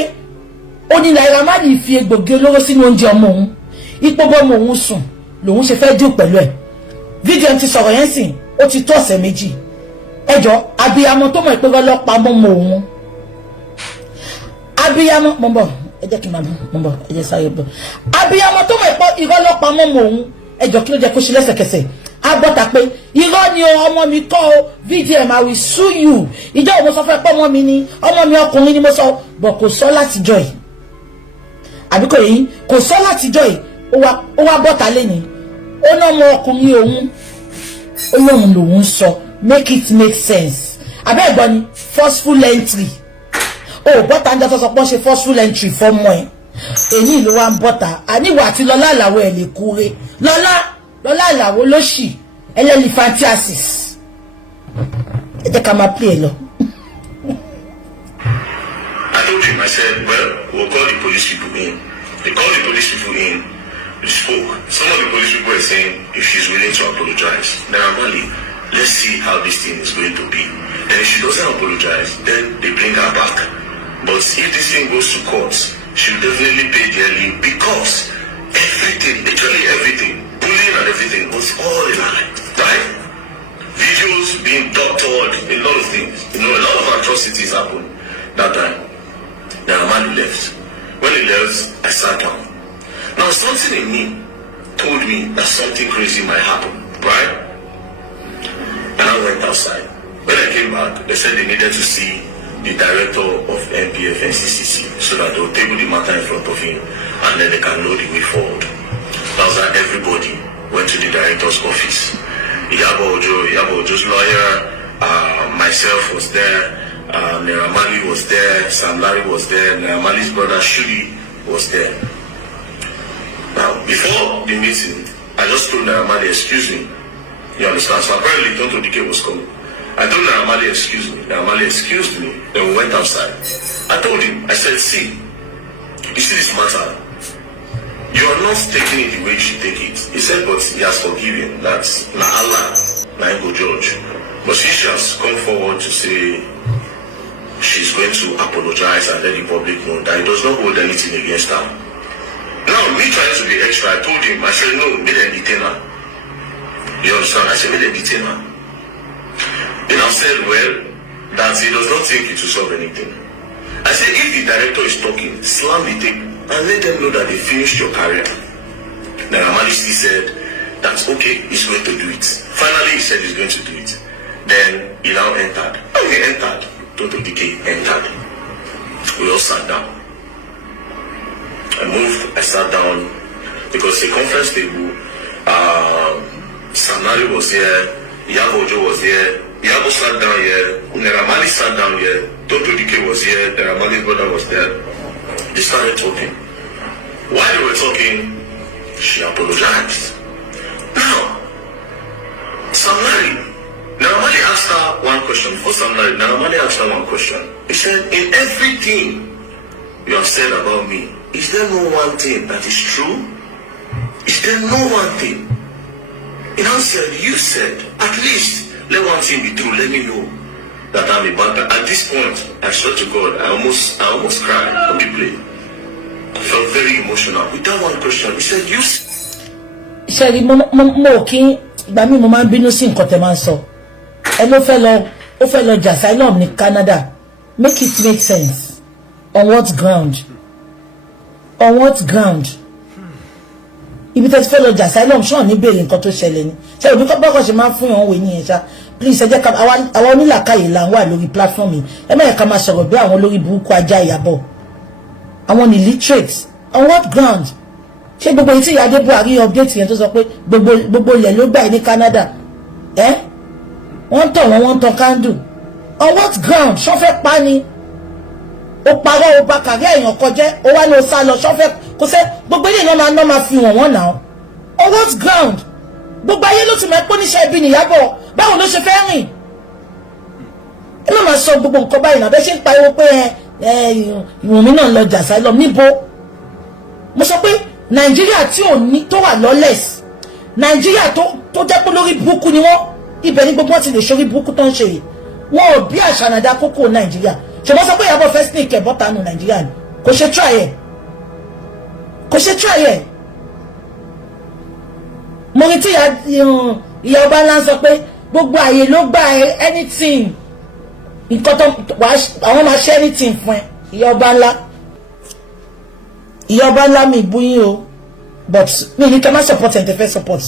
ó ní Naira Marley fi egbògi olóró sínú oúnjẹ ọmọ òun ipò bọ́mọ òun sùn lòun ṣe fẹ́ dùn pẹ̀lú ẹ̀ VDM ti sọ̀rọ̀ yẹn sìn ó ti tó ọ̀sẹ̀ méjì ẹjọ́ abiyamọ tó mọ̀ ìpẹ́rọ lọ́pàá mọ́mọ òun abiyamọ mọ́bọ̀ ẹ jẹ́ kí n máa mọ́bọ̀ ẹ jẹ́ sáré bọ̀ abiyamọ tó mọ̀ ìpẹ́ irọ́ lọ́pàá mọ́mọ òun ẹjọ́ kí ló jẹ́ kó ṣe lẹ́sẹ̀kẹsẹ̀ a gbọ́ta pé irọ́ ni ọmọ mi kọ́ o VDM I will sue you ìjọ òun sọ fẹ́ pé ọmọ mi ọkùnrin ni mo sọ bọ̀ kò sọ látijọ́ yìí àbí kò yìí kò sọ látijọ́ yìí ó wá bọ́ta lẹ́ni ó ná ọmọ ọkùnrin òun ó lóun lòun sọ make it make sense abẹ́ ẹ̀gbọ́n ni forceful entry ó bọ́ta ń jẹ́ sọ pé wọ́n ṣe forceful entry fọ́mọ ẹ̀ èyí ló wá ń bọ́ta àníwò àti lọ́lá àlàwọ̀ ẹ̀ lè kúre lọ́lá àlàwọ̀ ló ṣì elephantiasis ẹ jẹ́ ká máa play ẹ lọ. I told him, I said, well, we'll call the police people in. They called the police people in, we spoke. Some of the police people were saying if she's willing to apologize. Naira Marley, let's see how this thing is going to be. And if she doesn't apologize, then they bring her back. But if this thing goes to court, she'll definitely pay dearly because everything, literally everything, bullying and everything was all a lie, right? Videos being doctored, a lot of things. You know, a lot of atrocities happened that time. Naira Marley left. When he left, I sat down. Now something in me told me that something crazy might happen, right? And now went outside. When I came back, they said they needed to see the director of MPF and CCC so that they'll table the matter in front of him and then they can know the way forward. That was that everybody went to the director's office. Iyabo's lawyer, myself was there, Marley was there, Marley was there, Marley's brother Shuli was there. Now, before the meeting, I just told Marley, excuse me. You understand? So apparently Tonto DK was coming. I told Marley, excuse me. Marley excused me. Then we went outside. I told him, I said, see, you see this matter? You are not taking it the way you should take it. He said, but he has forgiven. That's na Allah, na go judge. But she has come forward to say she's going to apologize and let the public know that he does not hold anything against her. Now, me trying to be extra, I told him, I said, no, make them detain her. You understand? I said, make them detain her. He now said, well, that he does not think it will solve anything. I said, if the director is talking, slam the tape and let them know that they finished your career. Then Marley said, that's okay, he's going to do it. Finally, he said he's going to do it. Then he now entered. When he entered, Tonto DK entered. We all sat down. I moved, I sat down because the conference table, Marley was here, Iyabo was here, Iyabo sat down here, Marley sat down here, Tonto DK was here, Marley's brother was there. They started talking. While they were talking, she apologized. Now, Marley asked her one question. Before Marley asked her one question. He said, in everything you have said about me, is there no one thing that is true? Is there no one thing? He now said, you said, at least let one thing be true. Let me know that I'm a banker. At this point, I swear to God, I almost cried on the plane. I felt very emotional. With that one question, he said, you said, mo kí ìgbà mi mo máa ń bínú sí nǹkan tẹ́ máa ń sọ. Ẹ ló fẹ́ lọ jà asylum ní Canada. Make it make sense. On what ground? On what ground? Ibi tẹ́ ti fẹ́ lọ jà asylum ṣé ò ní béèrè nǹkan tó ṣẹlẹ̀ ni. Ṣé òbí kọ́ bọ́kọ̀ ṣe máa ń fún yàn wé nìyẹn ṣá. Please ẹ jẹ́ ká àwọn onílàkàyè là ń wà lórí platform yìí. Ẹ má yẹ ká máa sọ̀rọ̀ bí àwọn olórí burúkú ajá Iyabo. Àwọn illiterate. On what ground? Ṣé gbogbo etí Adé Buhari update yẹn tó sọ pé gbogbo ilẹ̀ ló gbà ní Canada? Wọ́n tàn candle. On what ground? Ṣó fẹ́ pa ni? Ó parọ́ ó bà kárí èèyàn kọjẹ́, ó wá ní ó sá lọ, ṣó fẹ́ kò sẹ́ gbogbo ilé náà máa fi wọ́n náà. On what ground? Gbogbo ayé ló ti mọ̀ pé oníṣẹ́ ibi ni Iyabo. Báwo ló ṣe fẹ́ rìn? Ẹ má máa sọ gbogbo nǹkan báyìí náà bẹ́ẹ̀ ṣe ń pariwo pé ìwọ̀nmi náà lọ jà asylum níbo. Mo sọ pé Nàìjíríà tí ò ní tó wà lawless, Nàìjíríà tó jẹ́ pé lórí burúkú ni wọ́n, ibẹ̀ ni gbogbo wọn ti lè ṣorí burúkú tó ń ṣe yìí. Wọn ò bí àṣànàdá kókó Nàìjíríà. Ṣùgbọ́n sọ pé Iyabo fẹ́ sneak ẹ̀ bọ́ta nù Nàìjíríà ni. Kò ṣe try ẹ̀. Mo rí tí ìyá ọba ńlá sọ pé gbogbo àyè ló gbà anything. Nǹkan tó àwọn máa ṣe anything fún ẹ. Ìyá ọba ńlá mi bú yín o, but mi ní kẹ́ má support ẹ̀ tẹ́ fẹ́ support.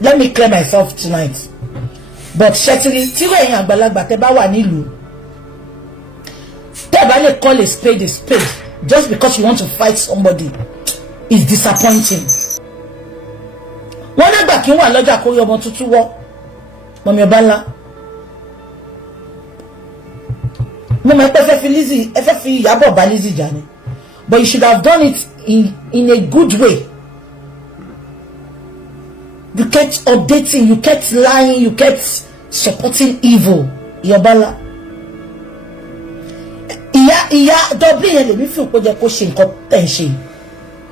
Let me clear myself tonight. But ṣẹ́tìrì tíwọ́ ẹ̀yìn àgbàlagbà tẹ́ bá wà nílùú, tẹ́ bá lè call a spade just because you want to fight somebody is disappointing. Wọ́n nígbà kí n wà lọ́jà kórí ọmọ tuntun wọ́ mọ̀mí ọba ńlá. Mo mọ̀ pé ẹ fẹ́ fi Iyabo bá Lizzy jà ni. But you should have done it in a good way. You kept updating, you kept lying, you kept supporting evil. Iyabo. Ìyá Dublin yẹn lè mi fi òpó jẹ kó ṣe nǹkan tẹ̀ ń ṣe.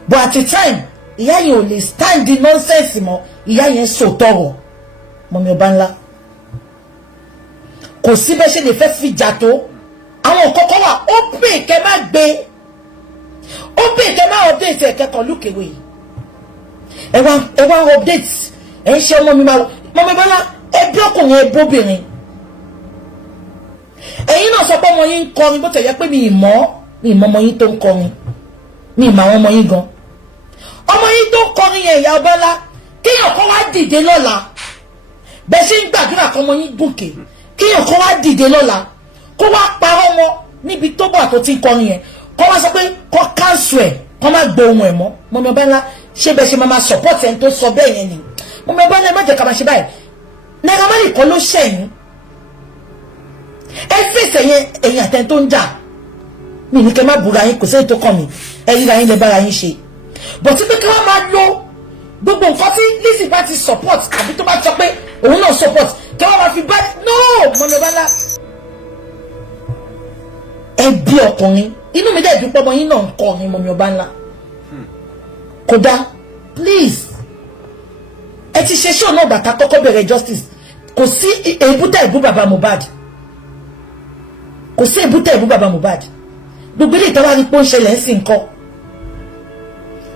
But at the time, ìyá yẹn ò lè stand the nonsense mọ́. Ìyá yẹn sòtọ̀rọ̀. Mọ̀mí ọba ńlá. Kò sí bẹ́ẹ̀ ṣe lè fẹ́ fi jà tó. Àwọn kọ́kọ́ wà ó pè kẹ́ má gbé. Ó pè kẹ́ má update ẹ̀ kẹ́kọ̀ọ́ lùkèwé. Ẹ wá update. Ẹ ń ṣe ọmọ mi máa mọ̀mí ọba ńlá ẹ bí ọkùnrin ẹ bóbìnrin. Ẹ̀yin náà sọ pé ọmọ yín ń kọrin bó tẹ̀ yẹ pé mi ì mọ̀ ọmọ yín tó ń kọrin. Mi ì mọ̀ àwọn ọmọ yín gan. Ọmọ yín tó ń kọrin yẹn Ìyá ọba ńlá kéèyàn kọ́ wá dìde lọ́la bẹ́ẹ̀ ṣe ń gbàdúrà kan ọmọ yín gòkè kíyàn kó wá dìde lọ́la kó wá parọ́ mọ́ níbi tó bọ̀ tó ti ń kọrin yẹn kó wá sọ pé kó káńsù ẹ̀ kó má gbọ́ ohun ẹ̀ mọ́ Mọ́mì Ọbánlá ṣé bẹ́ẹ̀ ṣe máa support ẹni tó sọ bẹ́ẹ̀ yẹn ni Mọ́mì Ọbánlá má jẹ́ ká máa ṣe báyìí Naira Marley kọ́ ló ṣẹ̀yìn ẹ fèsì ẹ̀yìn àtẹni tó ń jà mi ní kẹ́ má búra yín kò sẹ́yìn tó kàn mí ẹ ríra yín lẹ bára yín ṣe bọ̀ tí pé kí wọ́n máa lo gbogbo nǹkan tí Lizzy bá ti support àbí tó bá sọ pé òun náà support kí wọ́n máa fi bá no Mọ́mì Ọbánlá ẹ bí ọkùnrin inú mi dẹ̀ dúpọ̀ ọmọ yín náà ń kọrin Mọ́mì Ọbánlá kódà please ẹ ti ṣe show náà bàtà kọ́kọ́ bẹ̀rẹ̀ justice kò sí èbúté ìbú bàbá Mohbad kò sí èbúté ìbú bàbá Mohbad gbogbo ilé ìtawà ní pọ́n ṣẹlẹ̀ ń sìn kọ́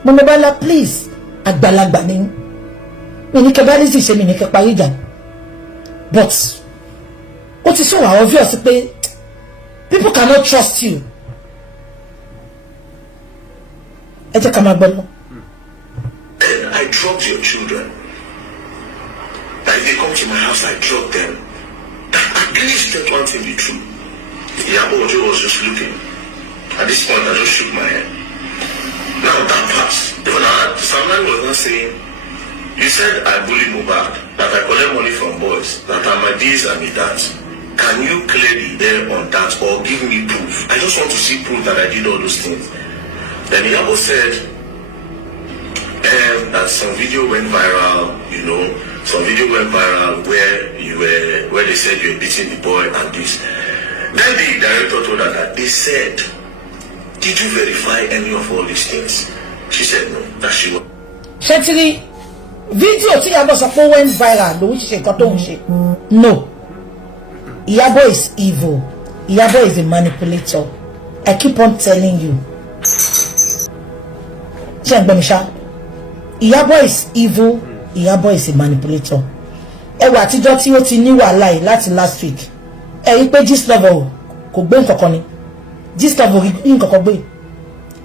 Mọ́mì Ọbánlá please àgbàlagbà ni mi ní kẹ́ bá Lizzy ṣe mi ní kẹ́ parí ìjà but ó ti sún wà obvious pé people cannot trust you ẹ jẹ́ ká máa gbọ́ lọ. I dropped your children. Like they come to my house, I drop them. At least let one thing be true. Iyabo was just looking. At this point, I just shook my head. Now that passed. Someone was not saying, you said I bully Mohbad, that I collect money from boys, that I'm my this and me that. Can you clearly there on that or give me proof? I just want to see proof that I did all those things. Then Iyabo said, that some video went viral, you know, some video went viral where they said you were beating the boy and this. Then the director told her that they said, did you verify any of all these things? She said no, that she was. Actually, video tí Iyabo sọ pé went viral ló ṣe nǹkan tó ń ṣe. No. Iyabo is evil. Iyabo is a manipulator. I keep on telling you. Ṣé ń gbọ́ mi ṣá? Iyabo is evil. Iyabo is a manipulator. Ẹ wà àtijọ́ tí ó ti ní wàhálà yìí láti last week. Ẹ rí pé gist lover kò gbé nǹkan kan ni. Gist lover rí nǹkan kan gbé.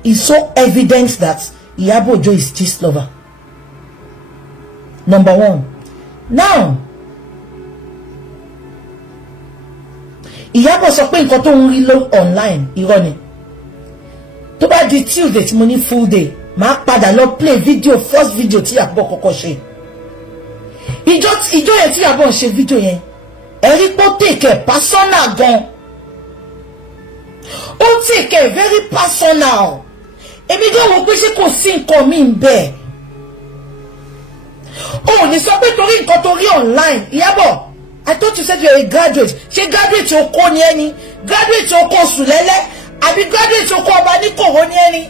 It's so evident that Iyabo Ojo is gist lover. Number one. Now, Iyabo sọ pé nǹkan tó ń rí lọ online irọ́ ni. Tó bá di Tuesday tí mo ní full day, màá padà lọ play video first video tí Iyabo kọ́kọ́ ṣe. Ìjọ yẹn tí Iyabo ṣe video yẹn, ẹ rí pé ó take personal gan. Ó take very personal. Èmi gan wò pé ṣé kò sí nǹkan mi ń bẹ. Ó ní sọ pé torí nǹkan tó rí online, Iyabo, I thought you said you're a graduate. Ṣé graduate oko ni ẹni? Graduate oko Sùlẹ́lẹ́ àbí graduate oko ọba ní kòrò ni ẹni?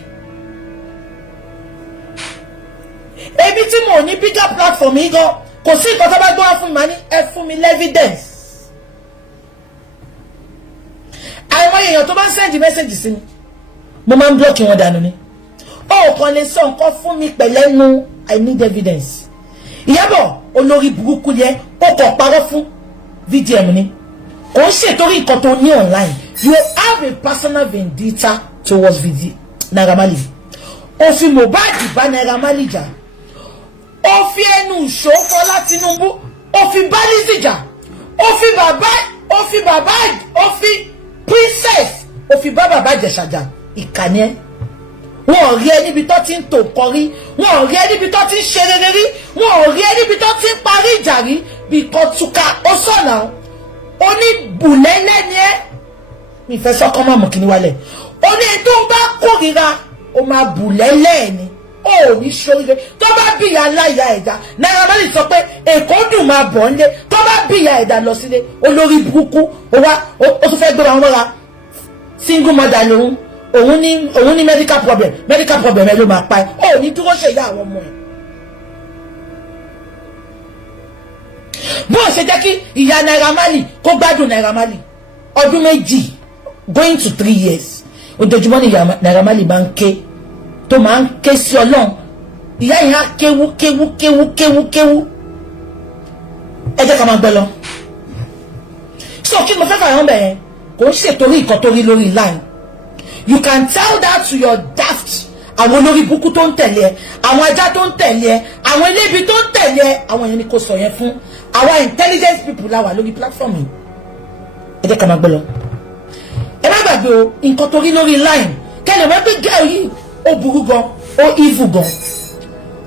Ebi tí mo ní bigger platform yìí gan, kò sí nǹkan tó bá gbọ́ fún mi ní ẹ fún mi evidence. Àwọn èèyàn tó bá ń send message sí mi, mo máa ń block wọn dànù ni. Ó kàn lè sọ nǹkan fún mi pẹ̀lẹ́nu, I need evidence. Iyabo olórí burúkú yẹn ó kàn parọ́ fún VDM ni. Kò ń ṣètòrí nǹkan tó ní online. You have a personal vendetta towards Naira Marley. Ó fi Mohbad bá Naira Marley jà. Ó fi ẹnu ìṣòfò láti Tinubu. Ó fi bá Lizzy jà. Ó fi princess. Ó fi bá bàbá Ìjẹ̀ṣà jà. Ìkànnì ẹ. Wọ́n rí ẹ níbi tó ti ń tò kọrí. Wọ́n rí ẹ níbi tó ti ń ṣe rere rí. Wọ́n rí ẹ níbi tó ti ń parí ìjà rí. Bìkan túká ó sọ̀nà. Ó ní bùlẹ́lẹ́ ni ẹ́. Mi fẹ́ sọ́kọ́ mọ́ mọ̀ kí ni wálẹ̀. Ó ní tó bá kórìíra ó máa bùlẹ́lẹ́ ni. Ó ní ṣoríire. Tó bá bí ìyá aláìyá ẹ̀dá. Naira Marley sọ pé èkó dùn máa bọ̀ ńlé. Tó bá bí ìyá ẹ̀dá lọ sílé. Olórí burúkú. Ó tún fẹ́ gbéra wọn mọ́ra. Single mother lòun. Òun ní medical problem ẹ ló máa pa ẹ́. Ó ní dúró ṣe ìyá àwọn ọmọ ẹ̀. Bó ṣe jẹ́ kí ìyá Naira Marley kó gbádùn Naira Marley ọdún méjì going to 3 years ojoojúmọ́ ni ìyá Naira Marley máa ń ké tó máa ń ké sí Ọlọ́run. Ìyá yẹn á kéwú ẹ jẹ́ ká máa gbọ́ lọ. So kí ni mo fẹ́ fàyàn bẹ̀ yẹn kò ń ṣètòrí nǹkan tó rí lórí line. You can tell that to your daft. Àwọn olórí burúkú tó ń tẹ̀lé ẹ, àwọn ajá tó ń tẹ̀lé ẹ, àwọn elébi tó ń tẹ̀lé ẹ, àwọn yẹn ni kò sọ yẹn fún. our intelligent people la wà lórí platform yìí ẹ jẹ́ ká máa gbọ́ lọ. ẹ má gbàgbé o nǹkan tó rí lórí line kẹ́lẹ̀ wọ́n pé gẹ́ yìí ó burú gan ó evil gan.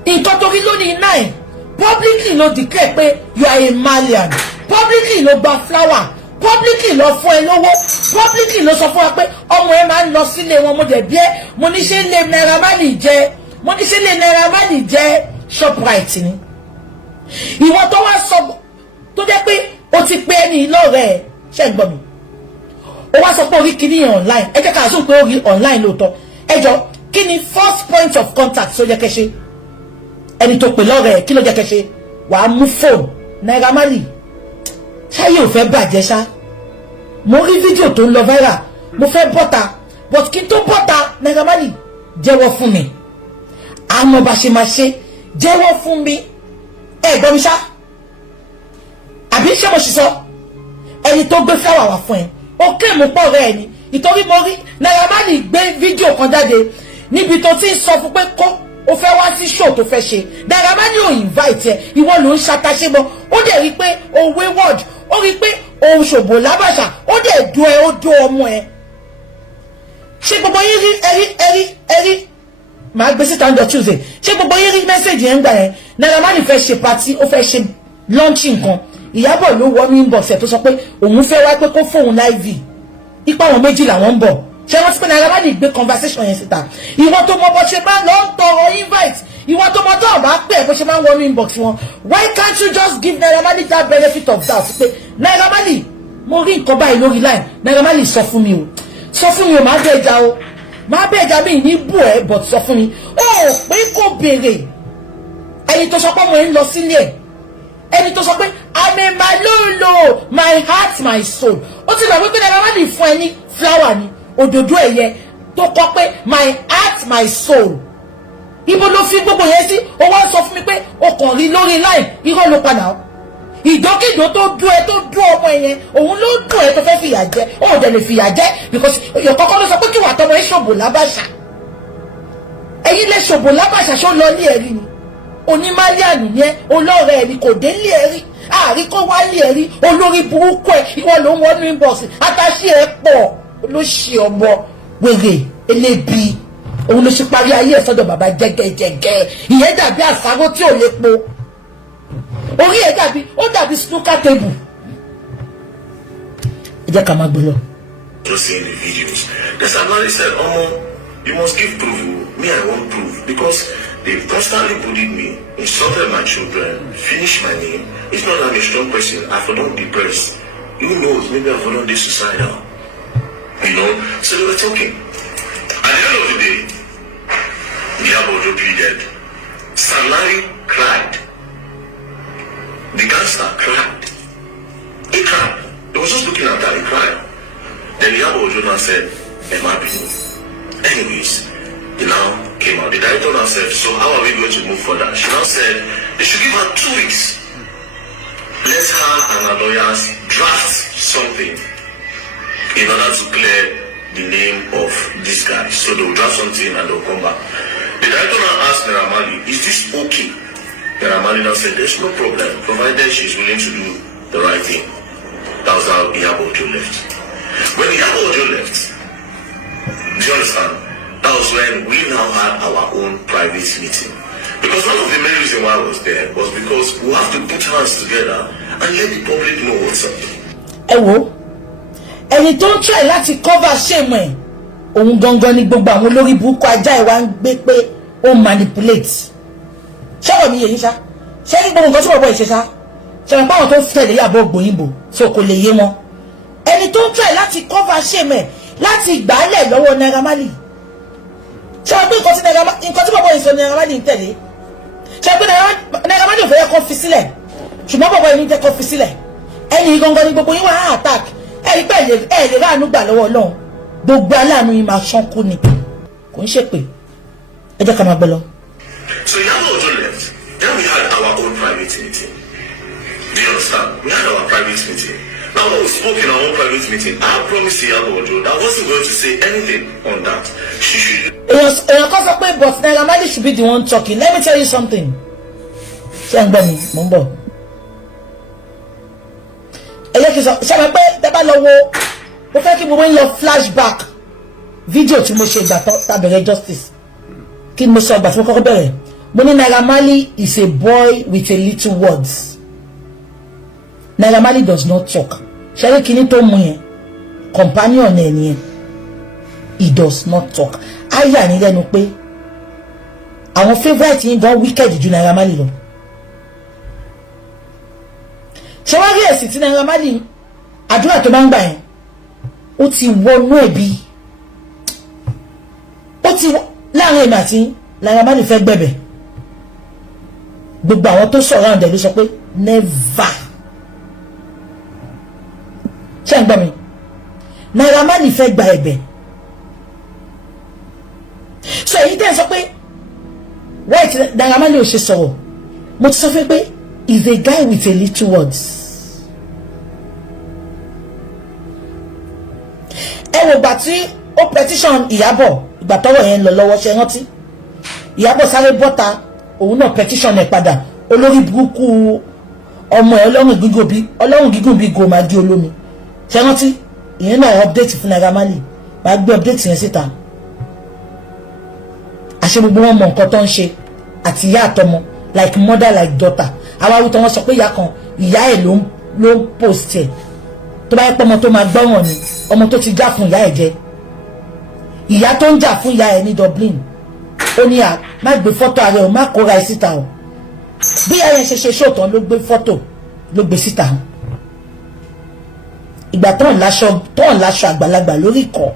nǹkan tó rí lórí line publicly ló declare pé you are a Malian, publicly ló gba flower, publicly ló fún ẹ lówó, publicly ló sọ fún wa pé ọmọ ẹ máa ń lọ sílé wọn mo dẹ̀ bí ẹ mo ní ṣe lè Naira Marley jẹ mo ní ṣe lè Naira Marley jẹ Shoprite ni. ìwọ tó wá sọ tó jẹ́ pé o ti pé ẹni lọ́rẹ̀ẹ́ ṣe ń gbọ́ mi o wá sọ pé orí kìíní online ẹ jẹ́ ká sùn pé orí online lóòótọ́ ẹ jọ kí ni first point of contact tó jẹ́ kẹ́ ṣe ẹni tó pè lọ́rẹ̀ẹ́ kí ló jẹ́ kẹ́ ṣe wàá mú fóònù Naira Marley ṣáyé ò fẹ́ bàjẹ́ ṣá mo rí fídíò tó ń lọ viral mo fẹ́ bọ́ta but kí n tó bọ́ta Naira Marley jẹ́wọ́ fún mi àmọ́ bá ṣe máa ṣe jẹ́wọ́ fún mi ẹ gbọ́ mi ṣá àbí ṣé mo ṣì sọ ẹni tó gbé fáwà wá fún ẹ ó ké mú pọ̀ rẹ̀ ni ìtorí mo rí Naira Marley gbé fídíò kan jáde níbi tó ti ń sọ fún pé kó o fẹ́ wá sí show tó fẹ́ ṣe Naira Marley ò invite ẹ ìwọ ló ń ṣàtàṣe mọ́ ó dẹ̀ rí pé o wayward ó rí pé òun ṣòbò lábàṣà ó dẹ̀ dún ẹ ó dún ọmọ ẹ ṣé gbogbo yín rí ẹrí màá gbé síta ọjọ́ Tuesday ṣé gbogbo yín rí mẹ́sẹ̀gì yẹn ń gbà yẹn Naira Marley fẹ́ ṣe party ó fẹ́ ṣe launching nǹkan Iyabo ló wọ ní inbox ẹ̀ tó sọ pé òun fẹ́ wá pé kó fóun live ipa àwọn méjì làwọn ń bọ̀ ṣé wọ́n ti pé Naira Marley gbé conversation yẹn síta ìwọ tó mọ bó ṣe máa lọ ń tọrọ invite ìwọ tó mọ tó ọ̀ bá pè bó ṣe máa ń wọnú inbox wọn why can't you just give Naira Marley that benefit of doubt pé Naira Marley mo rí nǹkan báyìí lórí line Naira Marley sọ fún mi o máa bẹ́ẹ̀ já o máa bẹ́ẹ̀ já mi ní bù ẹ́ but sọ fún mi ó pé kò béèrè ẹni tó sọ pé mo ń lọ sílé ẹ̀ ẹni tó sọ pé I'm a malolo my heart my soul ó ti gbàgbé pé Naira Marley fún ẹ ní flower ni òdòdó ẹ̀yẹ tó kọ pé my heart my soul ibo ló fi gbogbo yẹn sí ó wá sọ fún mi pé o kàn rí lórí line irọ́ ló padà ìdókìdó tó dún ẹ tó dún ọmọ ẹ yẹn òun ló dún ẹ tó fẹ́ fìyà jẹ ó dẹ̀ lè fìyà jẹ because kọ́kọ́ ló sọ pé kí wàá tọmọ ẹ ṣòbò lábàṣà ẹ̀yin lè ṣòbò lábàṣà ṣó lọ ní ẹ̀rí ni onímálíànù yẹn olóòrè ẹni kò dé lé ẹ̀rí àárí kó wá lé ẹ̀rí olórí burúkú ẹ ìwọ ló ń wọnú inbox àtàṣe ẹ pọ̀ ló ṣe ọmọ wèrè elébi òun ló ṣe parí ayé ẹ̀ sọ́dọ̀ bàbá jẹ́gẹ́jẹ́gẹ́ ìyẹn dàbí àsáró tí ò lè po orí ẹ̀ ó dàbí snooker table ẹ jẹ́ ká máa gbé lọ. Just seeing the videos. The Samari said, you must give proof. Me, I want proof. Because they constantly bullied me, insulted my children, finished my name. It's not that I'm a strong person. I for don't depressed. Who knows? Maybe I for don't be suicidal. You know? So they were talking. At the end of the day, Iyabo pleaded. Samari cried. The gangster cried. He cried. He was just looking at her, he cried. Then Iyabo said, anyways, he now came out. The director now said, so how are we going to move further? She now said, they should give her 2 weeks. Let her and her lawyers draft something in order to clear the name of this guy. So they will draft something and they will come back. The director now asked Naira Marley, is this okay? Naira Marley now said, there's no problem, provided she's willing to do the right thing. That was how Iyabo left. When Iyabo left, do you understand? That was when we now had our own private meeting. Because one of the main reasons why I was there was because we have to put hands together and let the public know what's up. Ẹ wo ẹni tó ń try láti cover shame ẹ̀ òun gangan ni gbogbo àwọn olórí burúkú ajá ẹ̀ wá ń gbé pé ó manipulate. Ṣọ́rọ̀ mi yé yín ṣá ṣé ní gbogbo nǹkan tí bọ̀bọ̀ ìṣe ṣá ṣe wọn pàwọn tó ń tẹ̀lé Iyabo ògbóyìnbó so kò lè yé wọn. Ẹni tó ń try láti cover shame ẹ̀ láti gbàálẹ̀ lọ́wọ́ Naira Marley ṣé wọ́n pé nǹkan tí bọ̀bọ̀ ìṣe Naira Marley ń tẹ̀lé ṣé pé Naira Marley ò fẹ́ kó fi sílẹ̀ ṣùgbọ́n bọ̀bọ̀ ẹni tẹ́ kó fi sílẹ̀ ẹni gangan ni gbogbo yín wá attack ẹni pé ẹ lè ráàánú gbà lọ́wọ́ Ọlọ́run gbogbo aláàánú yín máa ṣánkú ni kò ń ṣèpè ẹ jẹ́ ká máa gbẹ lọ. So Iyabo left. Then we had our own private meeting. Do you understand? We had our private meeting. Now when we spoke in our own private meeting, I promised Iyabo that I wasn't going to say anything on that. She should. Èèyàn kan sọ pé but Naira Marley should be the one talking. Let me tell you something. Ṣé ń gbọ́ mi? Mo ń bọ̀. yẹ kí sọ ṣe máa pé tẹ́ bá lọ wo mo fẹ́ kí gbogbo ń lọ flashback fídíò tí mo ṣe ìgbà tá bẹ̀rẹ̀ justice kí ni mo sọ ìgbà tí mo kọ́kọ́ bẹ̀rẹ̀ mo ní Naira Marley is a boy with a little words. Naira Marley does not talk. Ṣẹ́rí kìíní tó mú yẹn companion ẹ̀ nìyẹn. He does not talk. Ayà ní lẹ́nu pé àwọn favourite yín gan wicked ju Naira Marley lọ. Ṣé wá rí èsì tí Naira Marley àdúrà tó bá ń gbà yẹn ó ti wọnú ẹ̀bí ó ti láàrin èmi àti Naira Marley fẹ́ gbẹ̀bẹ̀ gbogbo àwọn tó sọ̀rọ̀ àǹdẹ̀ ló sọ pé never. Ṣé ń gbọ́ mi? Naira Marley fẹ́ gba ẹ̀bẹ̀. So èyí tẹ́ sọ pé white Naira Marley ò ṣe sọ̀rọ̀ mo ti sọ fún pé is a guy with a little words. Ẹ wò gbà tí ó petition Iyabo ìgbà tọ́rọ̀ yẹn lọ lọ́wọ́ ṣe rántí Iyabo sáré bọ́ta òun náà petition ẹ̀ padà olórí burúkú ọmọ ẹ̀ ọlọ́run gígùn bí gòmàgí olómi ṣe rántí ìyẹn náà update fún Naira Marley máa gbé update yẹn síta àṣẹ gbogbo wọn mọ nǹkan tó ń ṣe àti ìyá àtọmọ like mother like daughter àwa wípé wọn sọ pé ìyá kan ìyá ẹ̀ ló ń post ẹ̀ tó bá yẹ pé ọmọ tó máa gbọ́ràn ni ọmọ tó ti já fún ìyá ẹ̀ jẹ ìyá tó ń jà fún ìyá ẹ̀ ní Dublin ó ní à má gbé fọ́tò ààrẹ o má kóra ẹ̀ síta o bí ìyá yẹn ṣe ṣòtàn ló gbé fọ́tò ló gbé síta ìgbà tó ń láṣọ àgbàlagbà lórí ìkọ́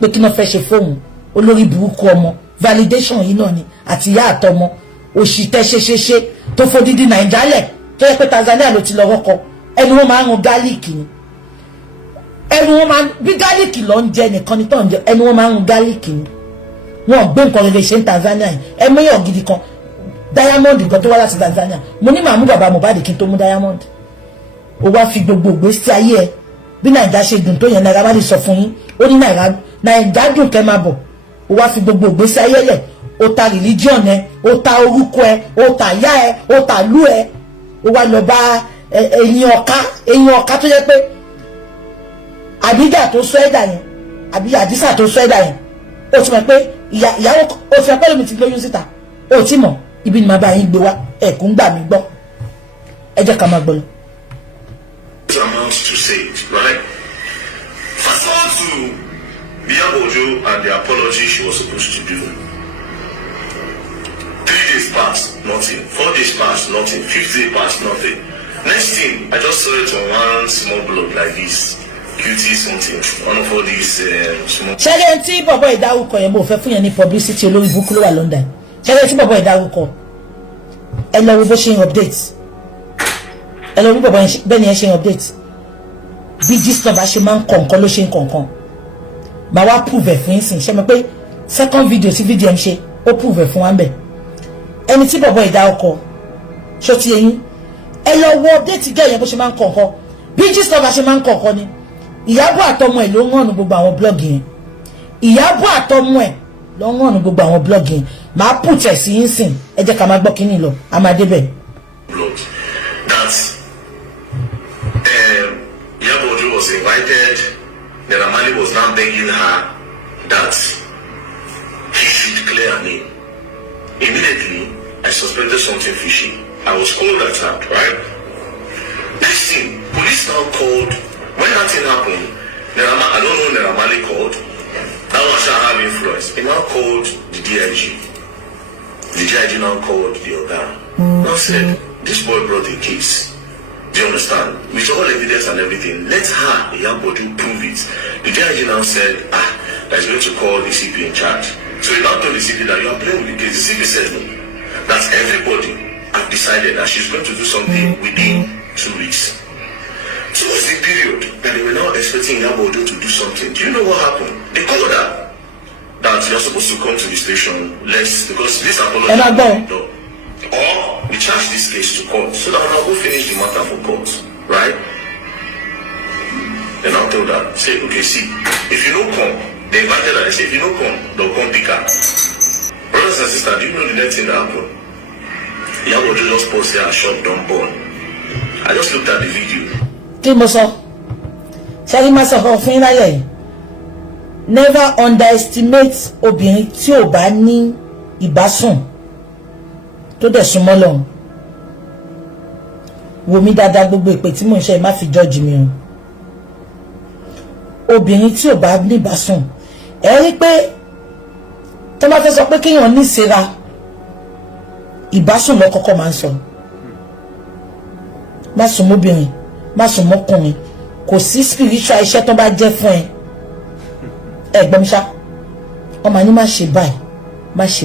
pé kí wọ́n fẹ́ ṣe fóun olórí burúkú ọmọ validation yìí náà ni àti ìyá àtọmọ òṣì tẹ ṣe tó fòdìdí nàìjálẹ̀ tó yẹ pé Tanzania ló ti lọ wọ́kọ ẹnu wọn máa ń rún gálíìkì ni ẹnu wọn máa bí gálíìkì lọ ń jẹ nìkan ní tó ń jẹ ẹnu wọn máa ń rún gálíìkì ni wọn gbé nǹkan rere ṣe ń Tanzania yìí ẹ mẹ́yàn gidi kan Diamond nǹkan tó wá láti Tanzania mo ní màmú bàbá Mohbad kí n tó mú Diamond ó wá fi gbogbo ìgbésí ayé ẹ bí Naija ṣe dùn tó yẹn Naira Marley sọ fún yín ó ní Naija dùn kẹ́ máa bọ̀ ó wá fi gbogbo ìgbésí ayé yẹ ó ta religion ẹ ó ta orúkọ ẹ ó ta yá ẹ ó ta lú ẹ ó wá lọ bá ẹyin ọ̀ká tó yẹ pé àbíjà tó sọ ẹ̀dà yẹn àbí àdísà tó sọ ẹ̀dà yẹn ó ti mọ̀ pé ìyàwó ó ti mọ̀ pé lómi ti lóyún síta ó ti mọ̀ ibi ni màá bá yín gbé wá ẹ̀kún gbà mí gbọ́ ẹ jẹ́ ká máa gbọ́ lọ. Amounts to say it, right? Fast forward to Iyabo and the apology she was supposed to do. 3 days passed, nothing. 4 days passed, nothing. 5th day passed, nothing. Next thing, I just saw it on one small blog like this. QT something. One of all these small. Ṣẹ́gẹ́ tí bọ̀bọ̀ ìdárúkọ yẹn mo fẹ́ fún yẹn ní publicity olórí burúkú ló wà London. Ṣẹ́gẹ́ tí bọ̀bọ̀ ìdárúkọ ẹ lọ wo bó ṣe ń update. Ẹ lọ wo bọ̀bọ̀ bẹ́ẹ̀ ni ẹ ṣe ń update. Bí Gistlover ṣe máa ń kọ̀ọ̀kan ló ṣe ń kọ̀ọ̀kan. Màá wá prove ẹ̀ fún yín sìn. Ṣé mo pé second video tí VDM ṣe ó prove ẹ̀ fún wa ń bẹ̀. Ẹni tí bọ̀bọ̀ ìdárúkọ ṣó ti yẹn ẹ lọ wo update gẹ́ yẹn bó ṣe máa ń kọ̀ọ̀kan. Bí Gistlover ṣe máa ń kọ̀ọ̀kan ni. Iyabo àtọmọ ẹ̀ ló ń rànù gbogbo àwọn blog yẹn. Iyabo àtọmọ ẹ̀ ló ń rànù gbogbo àwọn blog yẹn. Màá put ẹ̀ sí yín sìn. Ẹ jẹ́ ká máa gbọ́ kíní lọ. A máa débẹ̀. That Iyabo was invited. Naira Marley was now begging her that he should declare her name. Immediately, I suspected something fishy. I was called that out, right? Next thing, police now called. When that thing happened, I don't know Naira Marley called. That one shall have influence. He now called the DIG. The DIG now called the organ. Now said, this boy brought a case. Do you understand? With all evidence and everything, let her, Iyabo, prove it. The DIG now said, that he's going to call the CP in charge. So he now told the CP that you are playing with the case. The CP said no. That everybody have decided that she's going to do something within 2 weeks. So what's the period that they were now expecting Iyabo to do something? Do you know what happened? They called her that you're supposed to come to the station, because this apology is done. Or we charge this case to court so that we'll go finish the matter for court, right? Then I told her, say, okay, see, if you don't come, they invited her, they say, if you don't come, they'll come pick her. Brothers and sisters, do you know the next thing that happened? Iyabo just posted her shop done born. I just looked at the video. kí mo sọ ṣáàrí má sọ fún yín lálẹ́ yìí never underestimate obìnrin tí ò bá ní ìbásùn tó dẹ̀ súnmọ́ lọ́hùn wò mí dáadáa gbogbo ìpè tí mò ń ṣe má fi judge mi o obìnrin tí ò bá ní ìbásùn ẹ rí pé tó bá fẹ́ sọ pé kéèyàn ní ìsera ìbásùn lọ kọ́kọ́ máa ń sọ má sùn mọ́bìnrin má sùn mọ́kùnrin kò sí spiritual iṣẹ́ tó bá jẹ́ fún ẹ gbọ́n mi ṣá ọmọ ní má ṣe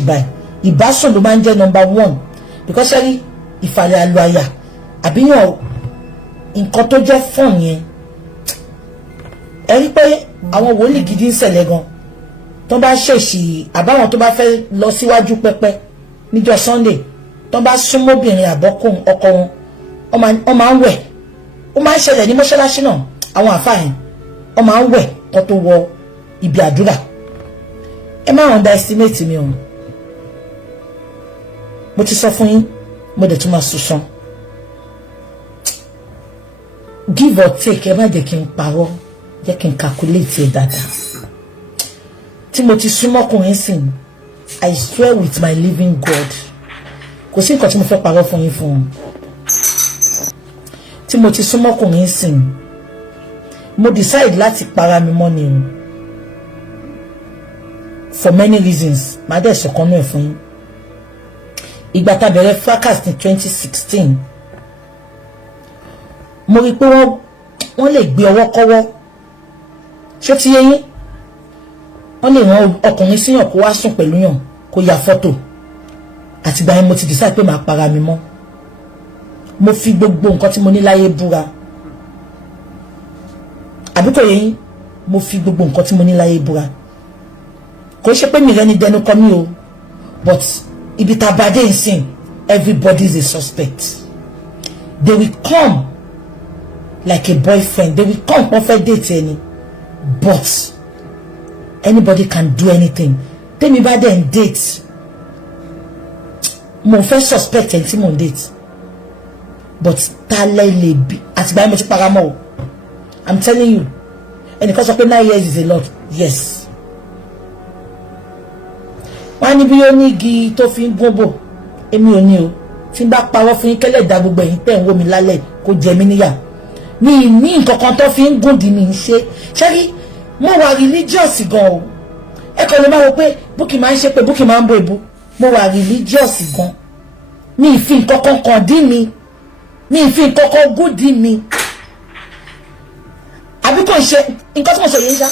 báyìí ìbásùn ló máa ń jẹ́ number 1 because ṣẹ́rí ìfàlẹ̀ àlọ́ àyà àbíyàn nǹkan tó jẹ́ fún yẹn ẹ rí pé àwọn wòlíì gidi ń ṣẹlẹ̀ gan tó bá ṣèṣì àbáwọn tó bá fẹ́ lọ síwájú pẹ́pẹ́ níjọ́ Sunday tó bá súnmọ́bìnrin àbọ́kùn ọkọ wọn wọ́n máa ń wẹ̀ ó máa ń ṣẹlẹ̀ ní mọ́ṣáláṣí náà àwọn àfáà yẹn wọ́n máa ń wẹ̀ kó tó wọ ibi àdúrà ẹ má underestimate mi o mo ti sọ fún yín mo dẹ̀ tún máa sùsàn give or take ẹ má jẹ́ kí n parọ́ jẹ́ kí n calculate ẹ dáadáa tí mo ti súnmọ́kùnrin sìn I swear with my living God kò sí nǹkan tí mo fẹ́ parọ́ fún yín fún un tí mo ti súnmọ́kùnrin sìn mo decide láti para mi mọ́ ni o for many reasons màá dẹ̀ sọ̀kanú ẹ̀ fún yín ìgbà tá a bẹ̀rẹ̀ fracas ní 2016 mo rí i pé wọ́n lè gbé ọwọ́ kọ́wọ́ ṣé ti yé yín wọ́n lè rán ọkùnrin síyàn kó wá sùn pẹ̀lú yàn kó ya fọ́tò àtìgbà yẹn mo ti decide pé màá para mi mọ́ mo fi gbogbo nǹkan tí mo ní láyé búra àbí kò yé yín mo fi gbogbo nǹkan tí mo ní láyé búra kò ṣe pé mi rẹ́ni dẹnu kọ mí o but ibi tá a bá dé nsìn everybody is a suspect they will come like a boyfriend they will come wọ́n fẹ́ date ẹni but anybody can do anything tẹ́mi bá dẹ̀ ń date mo fẹ́ suspect ẹni tí mo ń date but tálẹ̀ lè bí àtìgbà yẹn mo ti para mọ́ o I'm telling you ẹnìkan sọ pé 9 years is a lot yes wọ́n ní bí ó ní igi tó fi ń gbóbò èmi ò ní o tí n bá parọ́ fún yín kẹ́lẹ́ dá gbogbo ẹ̀yin tẹ̀ ń wò mí lálẹ́ kó jẹ mí níyà mi ní nǹkan kan tó fi ń gùn dì mí ṣe ṣẹ́rí mo wà religious gan o ẹ kàn lè máa wò pé Bukky máa ń ṣe pé Bukky máa ń bo èbú mo wà religious gan mi ì fi nǹkan kan kàn dí mi ì fi nǹkan kan gùn dí mi àbí kò ń ṣe nǹkan tí mo sọ yẹn ṣá